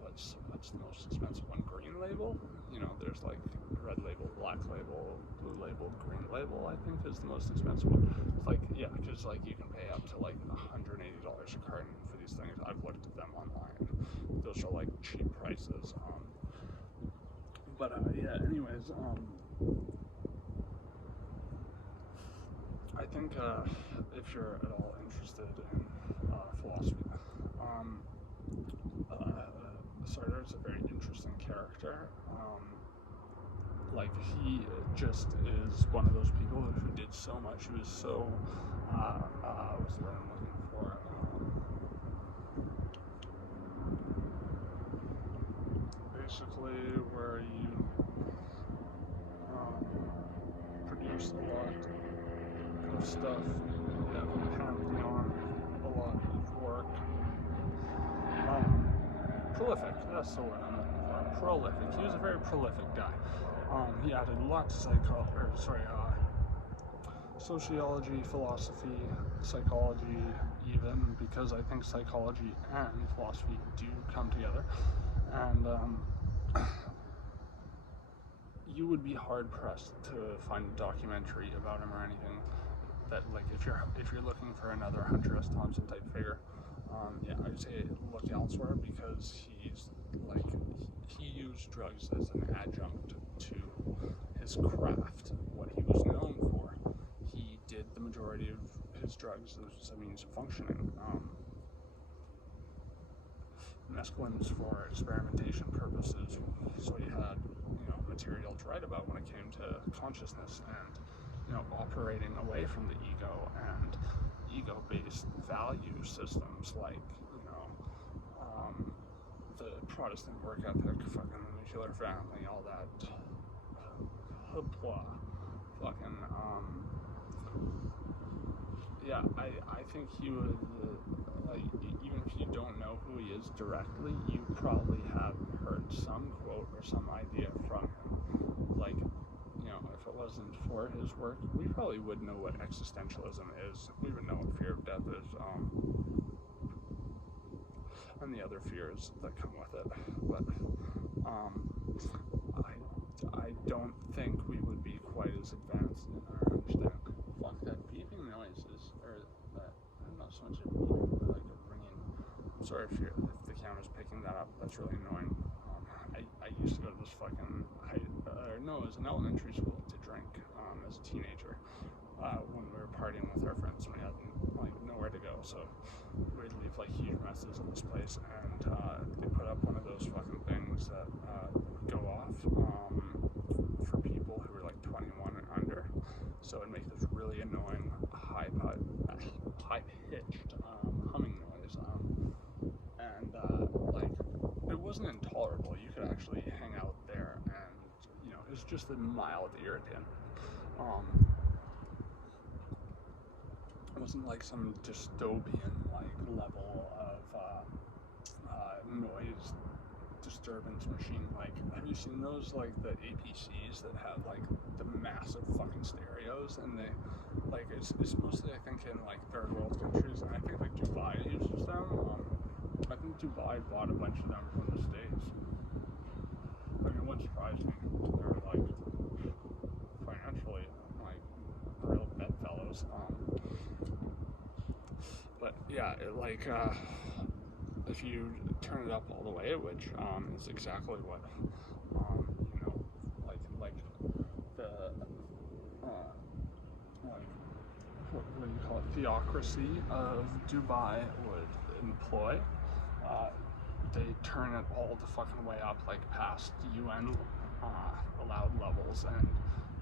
what's the most expensive one? Green label. You know, there's like red label, black label, blue label, green label. I think is the most expensive one. It's like, yeah, because like you can pay up to like $180 a carton for these things. I've looked at them online. Those are like cheap prices. But yeah. Anyways, I think if you're at all interested in philosophy, Sartre is a very interesting character. Like, he just is one of those people who did so much. He was so, what's the word I'm looking for? Basically, where you produce a lot of stuff, you have a pantheon, a lot of work. Prolific, that's the word I'm looking for. Prolific. He was a very prolific guy. He added a lot to sociology, philosophy, psychology, even, because I think psychology and philosophy do come together. And you would be hard pressed to find a documentary about him or anything that, like, if you're looking for another Hunter S. Thompson type figure. Yeah, I would say look elsewhere, because he used drugs as an adjunct to his craft, what he was known for. He did the majority of his drugs as a means of functioning. Mescalines for experimentation purposes, so he had, material to write about when it came to consciousness and, operating away from the ego and ego-based value systems like, the Protestant work ethic, fucking nuclear family, all that hoopla, fucking, yeah, I think he would, like, even if you don't know who he is directly, you probably have heard some quote or some idea from him. Like, if it wasn't for his work, we probably would know what existentialism is. We would know what fear of death is, and the other fears that come with it. But I don't think we would be quite as advanced in our understanding. Fuck, that beeping noise is, or that, not so much a beeping, but like a ringing. I'm sorry if the camera's picking that up. That's really annoying. I used to go to this fucking it was an elementary school to drink as a teenager when we were partying with our friends and we had like nowhere to go, so we'd leave like huge messes at this place, and they put up one of those fucking things that would go off for people who were like 21 and under, so it'd make this really annoying high-pitched humming noise, and like it wasn't intolerable. You could actually hang out there, and you know, it's just a mild irritant. It wasn't like some dystopian like level of noise disturbance machine. Like, have you seen those, like the APCs that have like the massive fucking stereos, and they like it's mostly, I think, in like third world countries, and I think like Dubai uses them. I think Dubai bought a bunch of them from the States. I mean, it wouldn't surprise me. They're like financially like real bedfellows. But yeah, if you turn it up all the way, which is exactly what you know, like the what do you call it, theocracy of Dubai would employ. They turn it all the fucking way up, like past UN allowed levels, and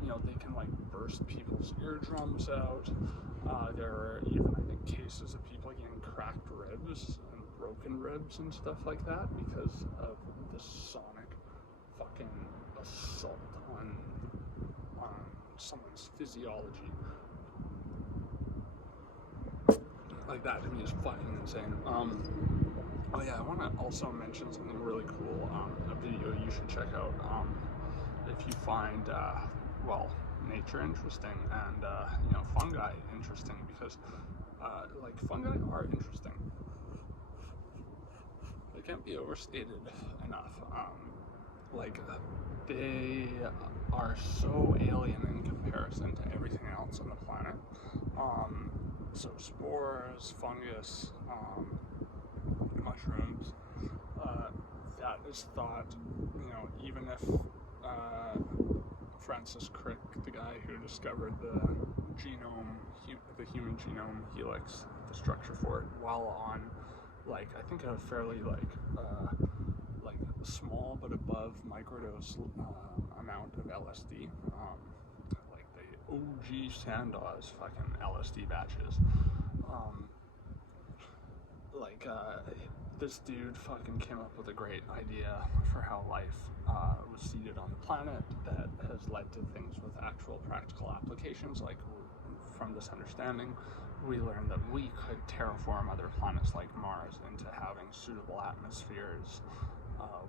you know, they can like burst people's eardrums out. There are even, I think, cases of people getting cracked ribs and broken ribs and stuff like that because of the sonic fucking assault on someone's physiology. Like, that to me is fucking insane. Oh yeah, I want to also mention something really cool, a video you should check out if you find nature interesting, and you know, fungi interesting, because like fungi are interesting. They can't be overstated enough. Like, they are so alien in comparison to everything else on the planet. So spores, fungus, mushrooms, that is thought, you know, even if Francis Crick, the guy who discovered the human genome helix, the structure for it, while on, like, I think a fairly like small but above microdose amount of LSD, like the OG Sandoz fucking LSD batches. This dude fucking came up with a great idea for how life was seeded on the planet that has led to things with actual practical applications. Like, from this understanding, we learned that we could terraform other planets like Mars into having suitable atmospheres,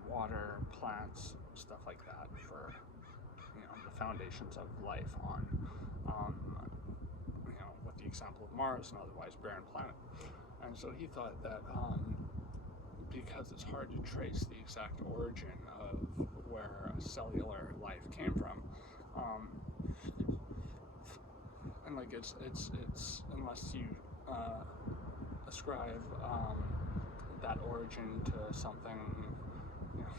water, plants, stuff like that, for, you know, the foundations of life on, you know, with the example of Mars, an otherwise barren planet. And so he thought that because it's hard to trace the exact origin of where cellular life came from, and like it's unless you ascribe that origin to something, you know,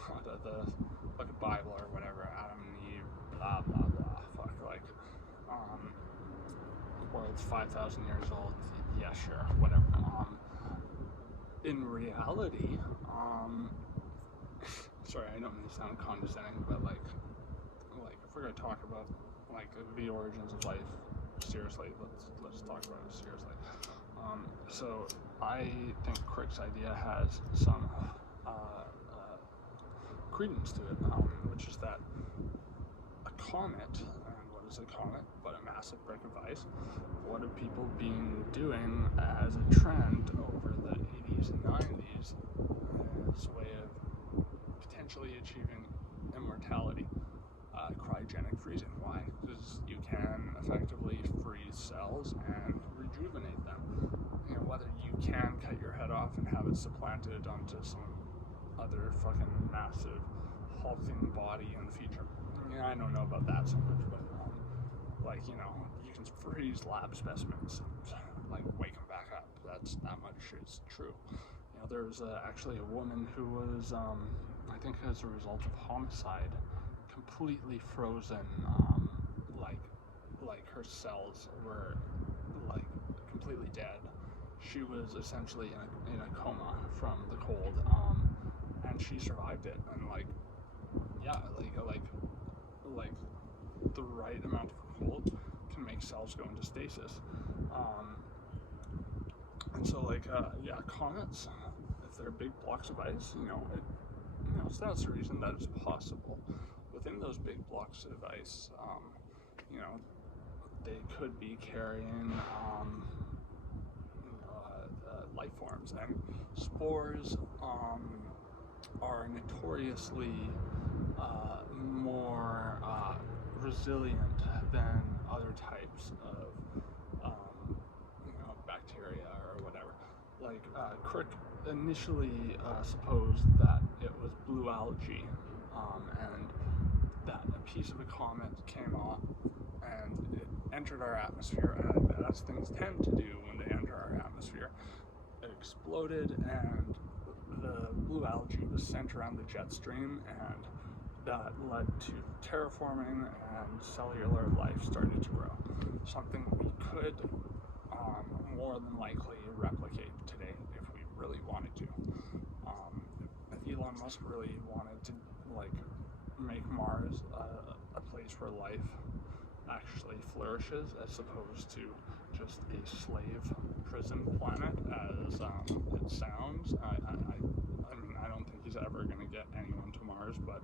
like a Bible or whatever, Adam and Eve, blah blah blah, fuck, like world's 5,000 years old, yeah, sure, whatever. In reality, sorry, I don't mean to sound condescending, but like if we're gonna talk about like the origins of life seriously, let's talk about it seriously. So I think Crick's idea has some credence to it, which is that a comet, and what is a comet but a massive break of ice? What have people been doing as a trend over the 80s and 90s as a way of potentially achieving immortality? Cryogenic freezing. Why? Because you can effectively freeze cells and rejuvenate them. You know, whether you can cut your head off and have it supplanted onto some other fucking massive hulking body in the future, mean, I don't know about that so much, but like, you know, you can freeze lab specimens and like wake them back up. That much is true. You know, there was actually a woman who was, I think as a result of homicide, completely frozen, like her cells were like completely dead. She was essentially in a coma from the cold, and she survived it. And like, yeah, like the right amount of cold can make cells go into stasis. And so like, yeah, comets, if they're big blocks of ice, you know, so that's the reason that it's possible. Within those big blocks of ice, you know, they could be carrying life forms, and spores are notoriously more resilient than other types of you know, bacteria or whatever. Like Crick initially supposed that it was blue algae, and that a piece of a comet came off and it entered our atmosphere, and as things tend to do when they enter our atmosphere, it exploded, and the blue algae was sent around the jet stream, and that led to terraforming, and cellular life started to grow. Something we could more than likely replicate today if we really wanted to. If Elon Musk really wanted to like make Mars a place where life actually flourishes, as opposed to just a slave prison planet as it sounds. I mean, I don't think he's ever going to get anyone to Mars, but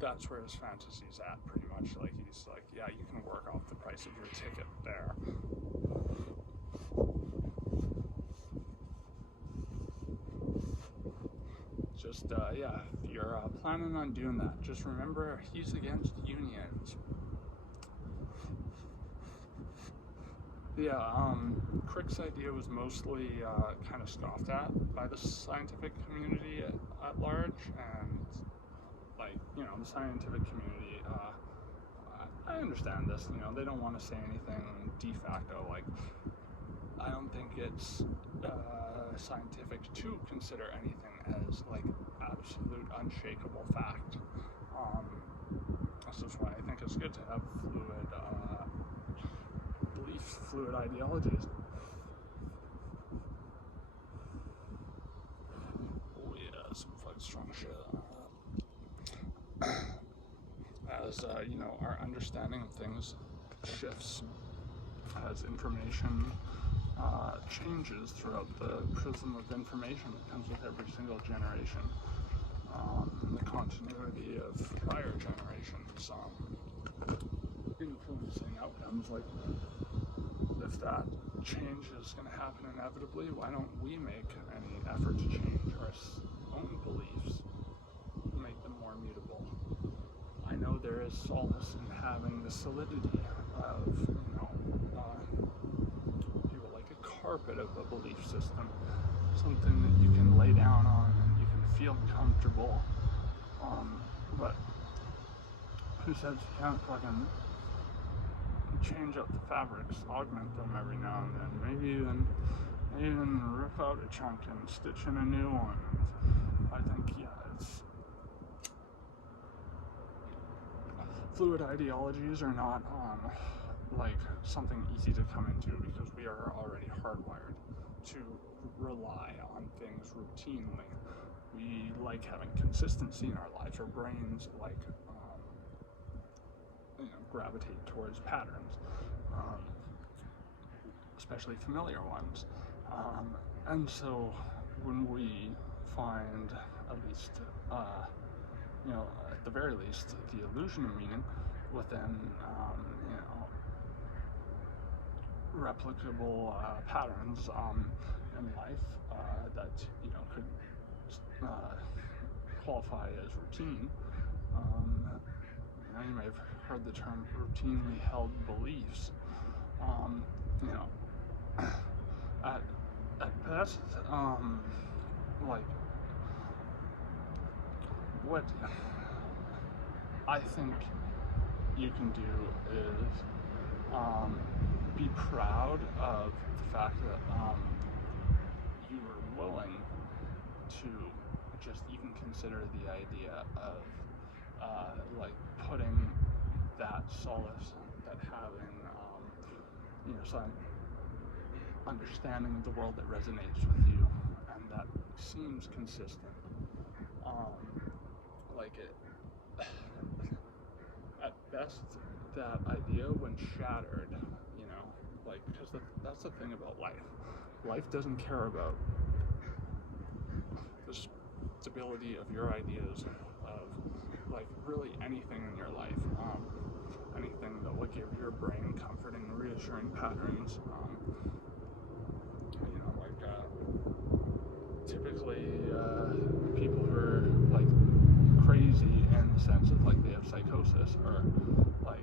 that's where his fantasy's at, pretty much. Like, he's like, yeah, you can work off the price of your ticket there. Just, yeah, if you're planning on doing that, just remember he's against unions. Yeah, Crick's idea was mostly kind of scoffed at by the scientific community at large, and like, you know, the scientific community, I understand this, you know, they don't want to say anything de facto. Like, I don't think it's scientific to consider anything as like absolute unshakable fact. This is why I think it's good to have fluid beliefs, fluid ideologies. Oh yeah, some fucking strong shit. As you know, our understanding of things shifts as information changes throughout the prism of information that comes with every single generation. The continuity of prior generations influencing outcomes. Like, if that change is going to happen inevitably, why don't we make any effort to change our own beliefs, make them more mutable? I know there is solace in having the solidity of, you know, like a carpet of a belief system, something that you can lay down on and you can feel comfortable. But who says you can't fucking change up the fabrics, augment them every now and then, maybe even rip out a chunk and stitch in a new one? I think, yeah, it's fluid ideologies are not like something easy to come into, because we are already hardwired to rely on things routinely. We like having consistency in our lives. Our brains like you know, gravitate towards patterns, especially familiar ones. And so when we find, at least you know, at the very least, the illusion of meaning within you know, replicable patterns in life that, you know, could qualify as routine. You know, you may have heard the term routinely held beliefs. You know, at best, like, what I think you can do is be proud of the fact that you were willing to just even consider the idea of like putting that solace, that having some understanding of the world that resonates with you and that seems consistent. Like it, at best, that idea when shattered, like, because that's the thing about life. Life doesn't care about the stability of your ideas of, like, really anything in your life. Anything that will give your brain comforting, reassuring patterns. Typically, people who are, like, crazy in the sense of, like, they have psychosis or, like,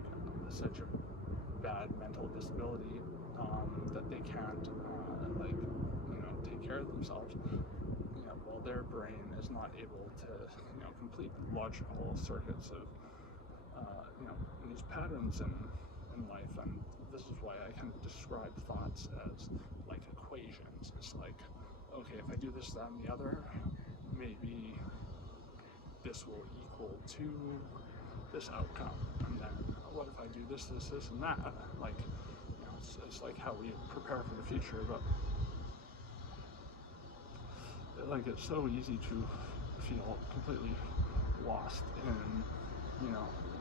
such a bad mental disability that they can't, take care of themselves. While their brain is not able to, complete logical circuits of, these patterns in life. And this is why I kind of describe thoughts as like equations. It's like, okay, if I do this, that, and the other, maybe this will equal to this outcome. And then what if I do this, this, this, and that? Like, it's like how we prepare for the future, but like it's so easy to feel completely lost in,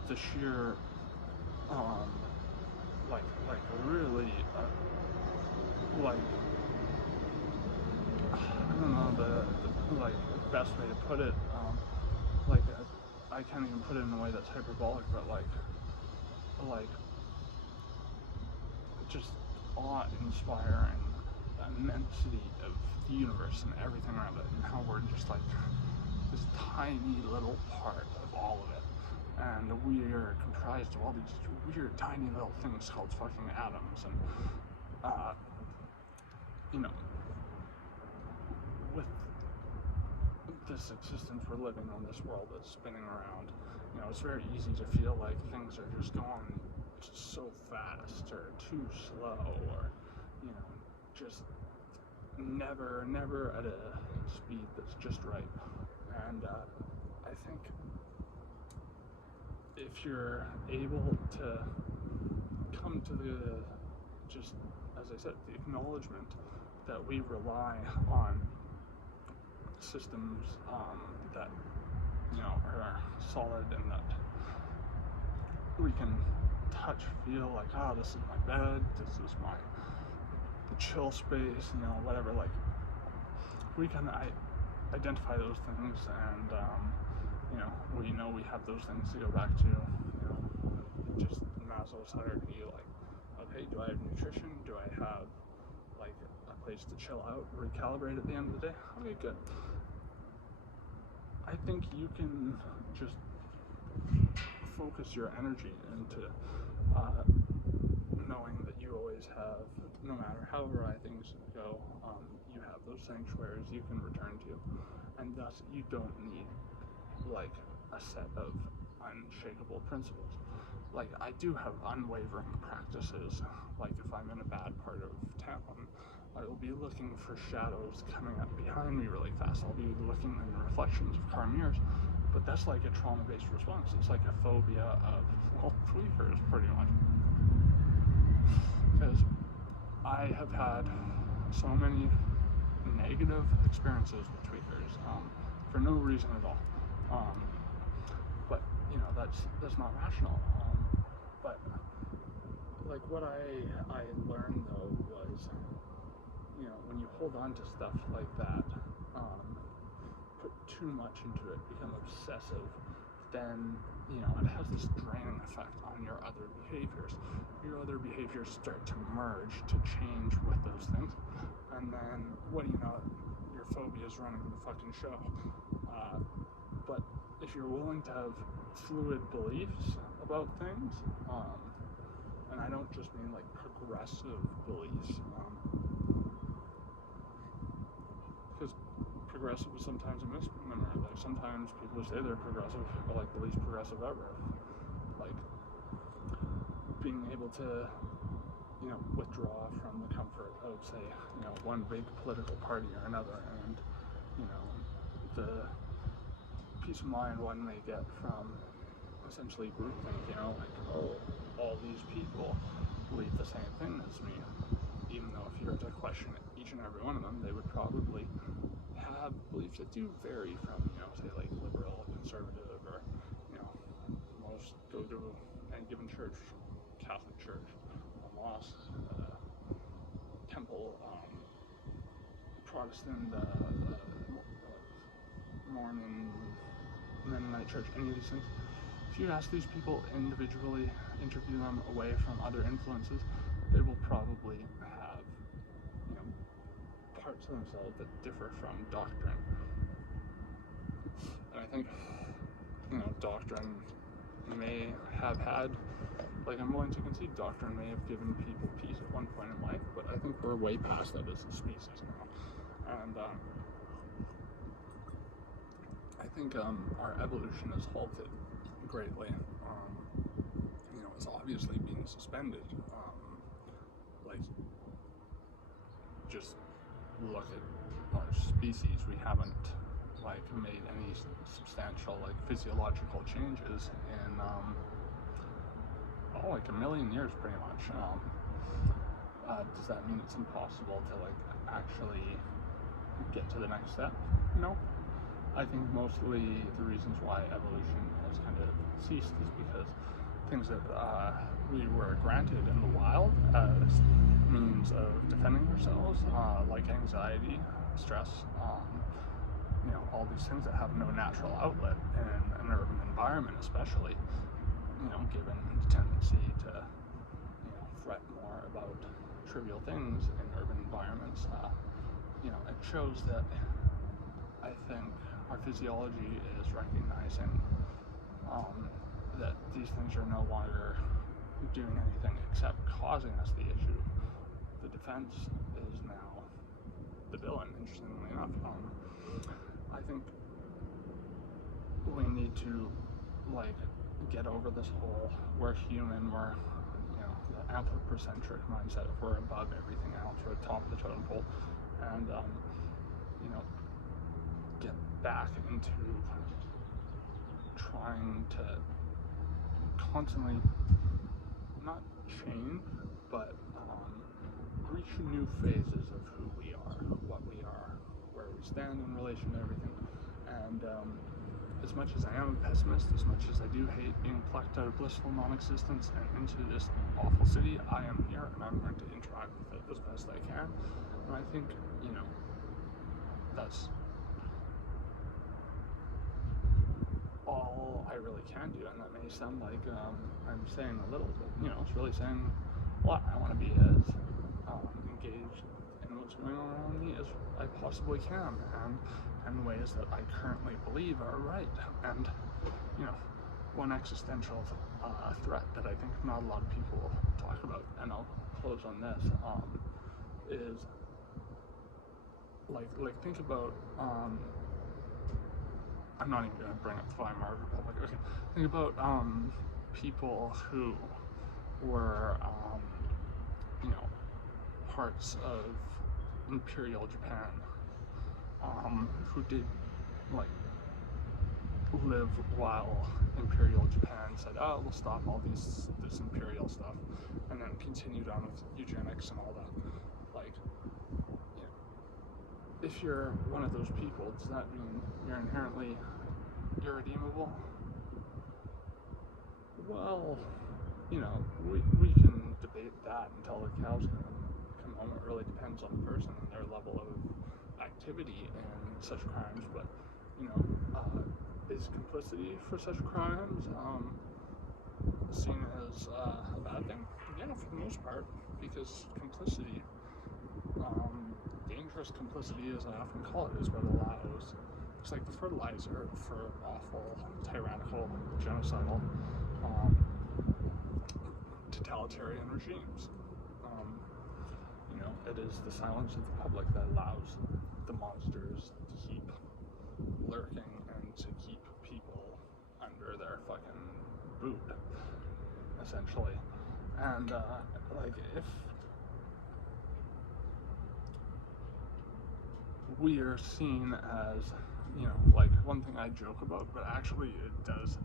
the sheer, really, like, I don't know the best way to put it. I can't even put it in a way that's hyperbolic, but like just awe-inspiring immensity of the universe and everything around it, and how we're just like this tiny little part of all of it, and we are comprised of all these weird tiny little things called fucking atoms, and with this existence we're living on this world that's spinning around, it's very easy to feel like things are just going so fast or too slow, or just never at a speed that's just right. And I think if you're able to come to just as I said, the acknowledgement that we rely on systems that are solid and that we can touch, feel, like, this is my bed, this is my chill space, whatever. Like, we can identify those things, and we know we have those things to go back to. Just Maslow's hierarchy, like, okay, do I have nutrition? Do I have like a place to chill out, recalibrate at the end of the day? Okay, good. I think you can just focus your energy into knowing that you always have, no matter how awry things go, you have those sanctuaries you can return to, and thus you don't need like a set of unshakable principles. Like, I do have unwavering practices. Like, if I'm in a bad part of town, I will be looking for shadows coming up behind me really fast. I'll be looking in the reflections of car mirrors. But that's like a trauma-based response. It's like a phobia of, well, tweakers, pretty much. Because I have had so many negative experiences with tweakers for no reason at all. But that's not rational. But like what I learned though was, when you hold on to stuff like that, put too much into it, become obsessive, then it has this draining effect on your other behaviors. Your other behaviors start to merge, to change with those things, and then what do you know, your phobia is running the fucking show. But if you're willing to have fluid beliefs about things, and I don't just mean like progressive beliefs, because progressive is sometimes a misnomer. Like, sometimes people who say they're progressive are like the least progressive ever. being able to, withdraw from the comfort of, say, one big political party or another, and, the peace of mind one may get from essentially groupthink, like, oh, all these people believe the same thing as me, even though if you were to question each and every one of them, they would probably have beliefs that do vary from, say, like, liberal, conservative, or, most go to any given church, Catholic church, a mosque, temple, Protestant, Mormon, Mennonite church, any of these things. If you ask these people individually, interview them away from other influences, they will probably have, parts of themselves that differ from doctrine. And I think, doctrine may have had, like, I'm willing to concede doctrine may have given people peace at one point in life, but I think we're way past that as a species now. And I think our evolution has halted greatly. It's obviously being suspended. Like, just look at our species. We haven't, like, made any substantial, like, physiological changes in like a million years, pretty much. Does that mean it's impossible to, like, actually get to the next step? No. I think mostly the reasons why evolution has kind of ceased is because things that we were granted in the wild as means of defending ourselves, like anxiety, stress, all these things that have no natural outlet in an urban environment, especially, given the tendency to, fret more about trivial things in urban environments. It shows that I think our physiology is recognizing that these things are no longer doing anything except causing us the issue. The defense is now the villain, interestingly enough. I think we need to, like, get over this whole we're human, we're, the anthropocentric mindset, if we're above everything else, we're at the top of the totem pole, and get back into trying to constantly not change, but reach new phases of who we are, what we are, where we stand in relation to everything. And as much as I am a pessimist, as much as I do hate being plucked out of blissful non-existence and into this awful city, I am here and I'm going to interact with it as best I can. And I think, that's all I really can do. And that may sound like I'm saying a little, but, it's really saying a lot. I want to be as engaged in what's going on around me as I possibly can, and in ways that I currently believe are right. And, one existential threat that I think not a lot of people talk about, and I'll close on this, is like think about, I'm not even going to bring up the Weimar Republic. Okay, think about people who were parts of Imperial Japan, who did, like, live while Imperial Japan said, oh, we'll stop all this imperial stuff, and then continued on with eugenics and all that. Like, if you're one of those people, does that mean you're inherently irredeemable? Well, we can debate that until the cows come home. It really depends on the person and their level of activity in such crimes, but, is complicity for such crimes seen as a bad thing? Yeah, for the most part, because complicity, dangerous complicity, as I often call it, is what allows, it's like the fertilizer for awful, tyrannical, genocidal, totalitarian regimes. It is the silence of the public that allows the monsters to keep lurking and to keep people under their fucking boot, essentially. And like, if we are seen as, like, one thing I joke about, but actually it does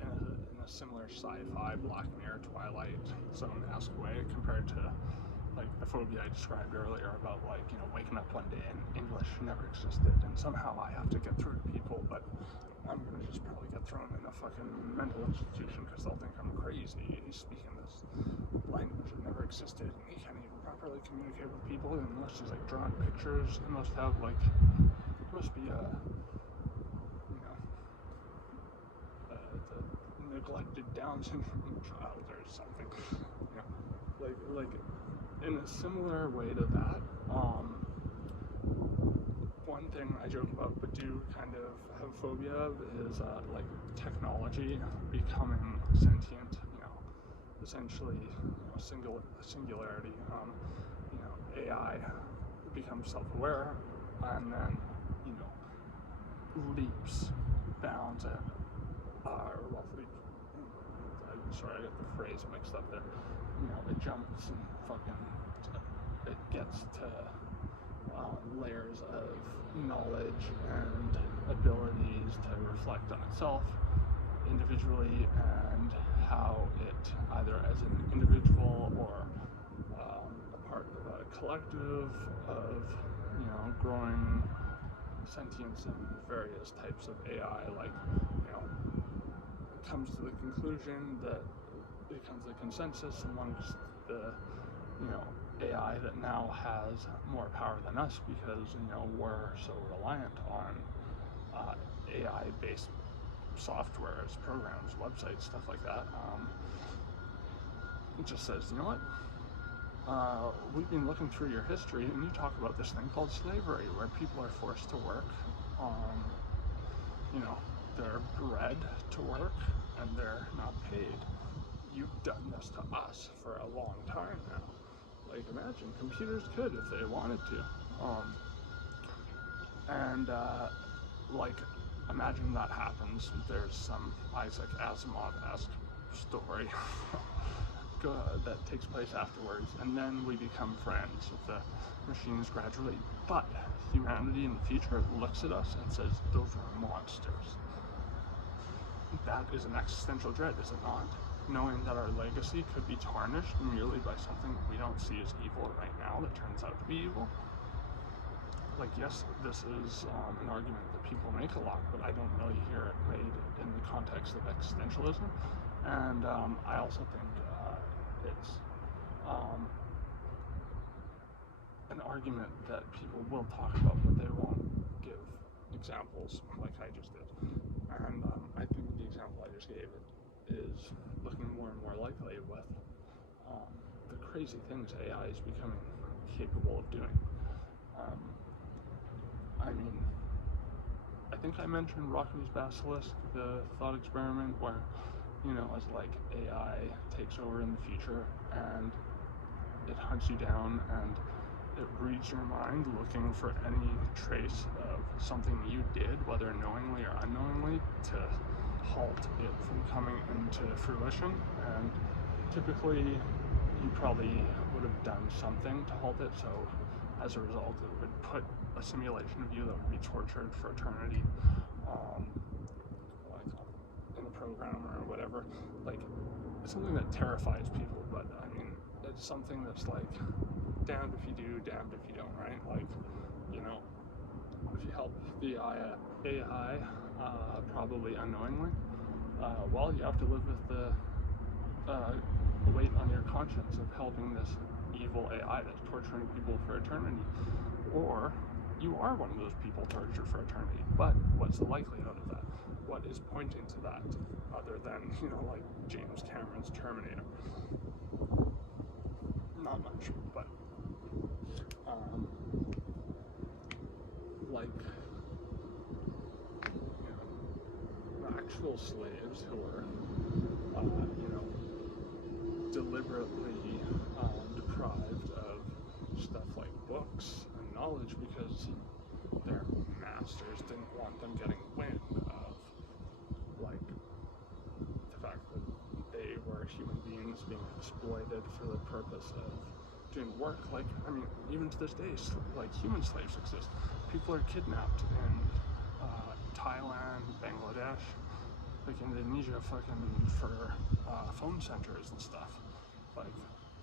in a similar sci-fi, Black Mirror, Twilight zone-esque way, compared to like the phobia I described earlier about, like, waking up one day and English never existed and somehow I have to get through to people, but I'm gonna just probably get thrown in a fucking mental institution because they'll think I'm crazy. He's speaking this language that never existed and he can't even properly communicate with people unless he's like drawing pictures. It must have like, it must be a neglected Down syndrome child or something. Like in a similar way to that, one thing I joke about but do kind of have a phobia of is like technology becoming sentient, essentially, singularity, AI becomes self-aware and then, leaps, bounds, and sorry, I got the phrase mixed up there. It jumps and it gets to layers of knowledge and abilities to reflect on itself individually and how it, either as an individual or a part of a collective of, growing sentience and various types of AI, like, comes to the conclusion that becomes a consensus amongst the, AI that now has more power than us because, we're so reliant on AI-based softwares, programs, websites, stuff like that. It just says, you know what? We've been looking through your history and you talk about this thing called slavery where people are forced to work, they're bred to work and they're not paid. You've done this to us for a long time now. Like, imagine, computers could if they wanted to. Like, imagine that happens. There's some Isaac Asimov-esque story that takes place afterwards, and then we become friends with the machines gradually. But humanity in the future looks at us and says, those are monsters. That is an existential dread, is it not? Knowing that our legacy could be tarnished merely by something we don't see as evil right now that turns out to be evil. Like, yes, this is an argument that people make a lot, but I don't really hear it made in the context of existentialism. And I also think it's an argument that people will talk about, but they won't give examples like I just did. And I think the example I just gave is looking more and more likely with the crazy things AI is becoming capable of doing. I mean, I think I mentioned Rocky's Basilisk, the thought experiment where, as like AI takes over in the future and it hunts you down and it reads your mind looking for any trace of something you did, whether knowingly or unknowingly, to halt it from coming into fruition. And typically you probably would have done something to halt it, so as a result it would put a simulation of you that would be tortured for eternity, like in a program or whatever. Like, it's something that terrifies people, but I mean, it's something that's like, damned if you do, damned if you don't, right? Like, if you help the AI, probably unknowingly, well, you have to live with the weight on your conscience of helping this evil AI that's torturing people for eternity. Or you are one of those people tortured for eternity. But what's the likelihood of that? What is pointing to that other than, like James Cameron's Terminator? Not much, but like, actual slaves who were, deliberately deprived of stuff like books and knowledge because their masters didn't want them getting wind of, like, the fact that they were human beings being exploited for the purpose of doing work. Like, I mean, even to this day, like, human slaves exist. People are kidnapped in Thailand, Bangladesh, like Indonesia, fucking for phone centers and stuff. Like,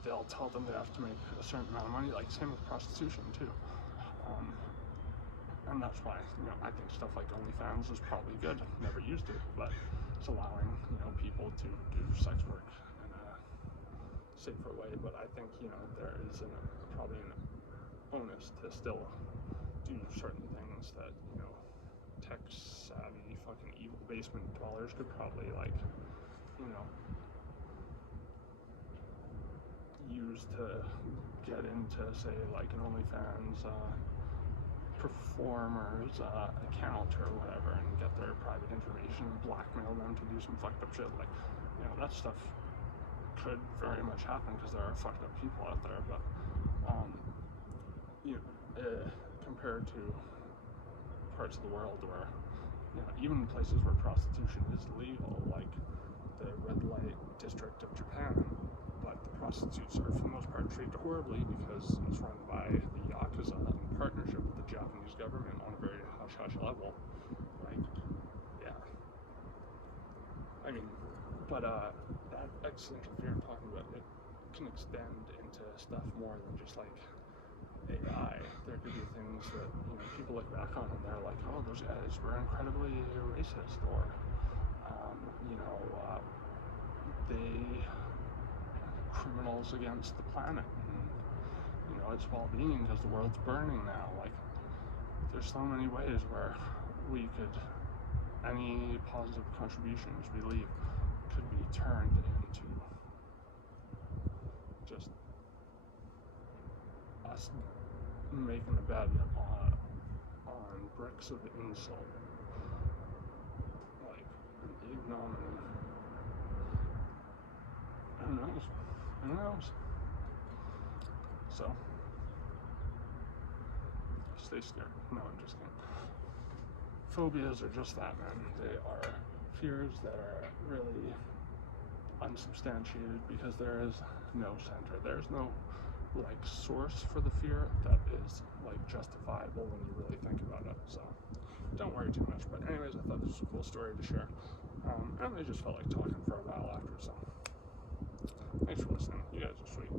they'll tell them they have to make a certain amount of money. Like, same with prostitution too. And that's why, I think stuff like OnlyFans is probably good. Never used it, but it's allowing, people to do sex work in a safer way. But I think, there is probably an onus to still do certain things that, tech-savvy, fucking evil basement dwellers could probably, like, use to get into, say, like an OnlyFans performer's account or whatever, and get their private information and blackmail them to do some fucked up shit. Like, that stuff could very much happen because there are fucked up people out there. But compared to parts of the world where, even places where prostitution is legal, like the red light district of Japan, but the prostitutes are for the most part treated horribly because it's run by the Yakuza in partnership with the Japanese government on a very hush-hush level. Like, yeah. I mean, but that existential fear I'm talking about, it can extend into stuff more than just like AI. There could be things that, people look back on and they're like, oh, those guys were incredibly racist, or, they criminals against the planet, and, its well-being because the world's burning now. Like, there's so many ways where any positive contributions we leave could be turned into just us making a bed on bricks of insult, like ignominy. Who knows? So, stay scared. No, I'm just kidding. Phobias are just that, man. They are fears that are really unsubstantiated because there is no center. There's no, like, source for the fear that is, like, justifiable when you really think about it. So, don't worry too much. But anyways, I thought this was a cool story to share. And I just felt like talking for a while after, so thanks for listening. You guys are sweet.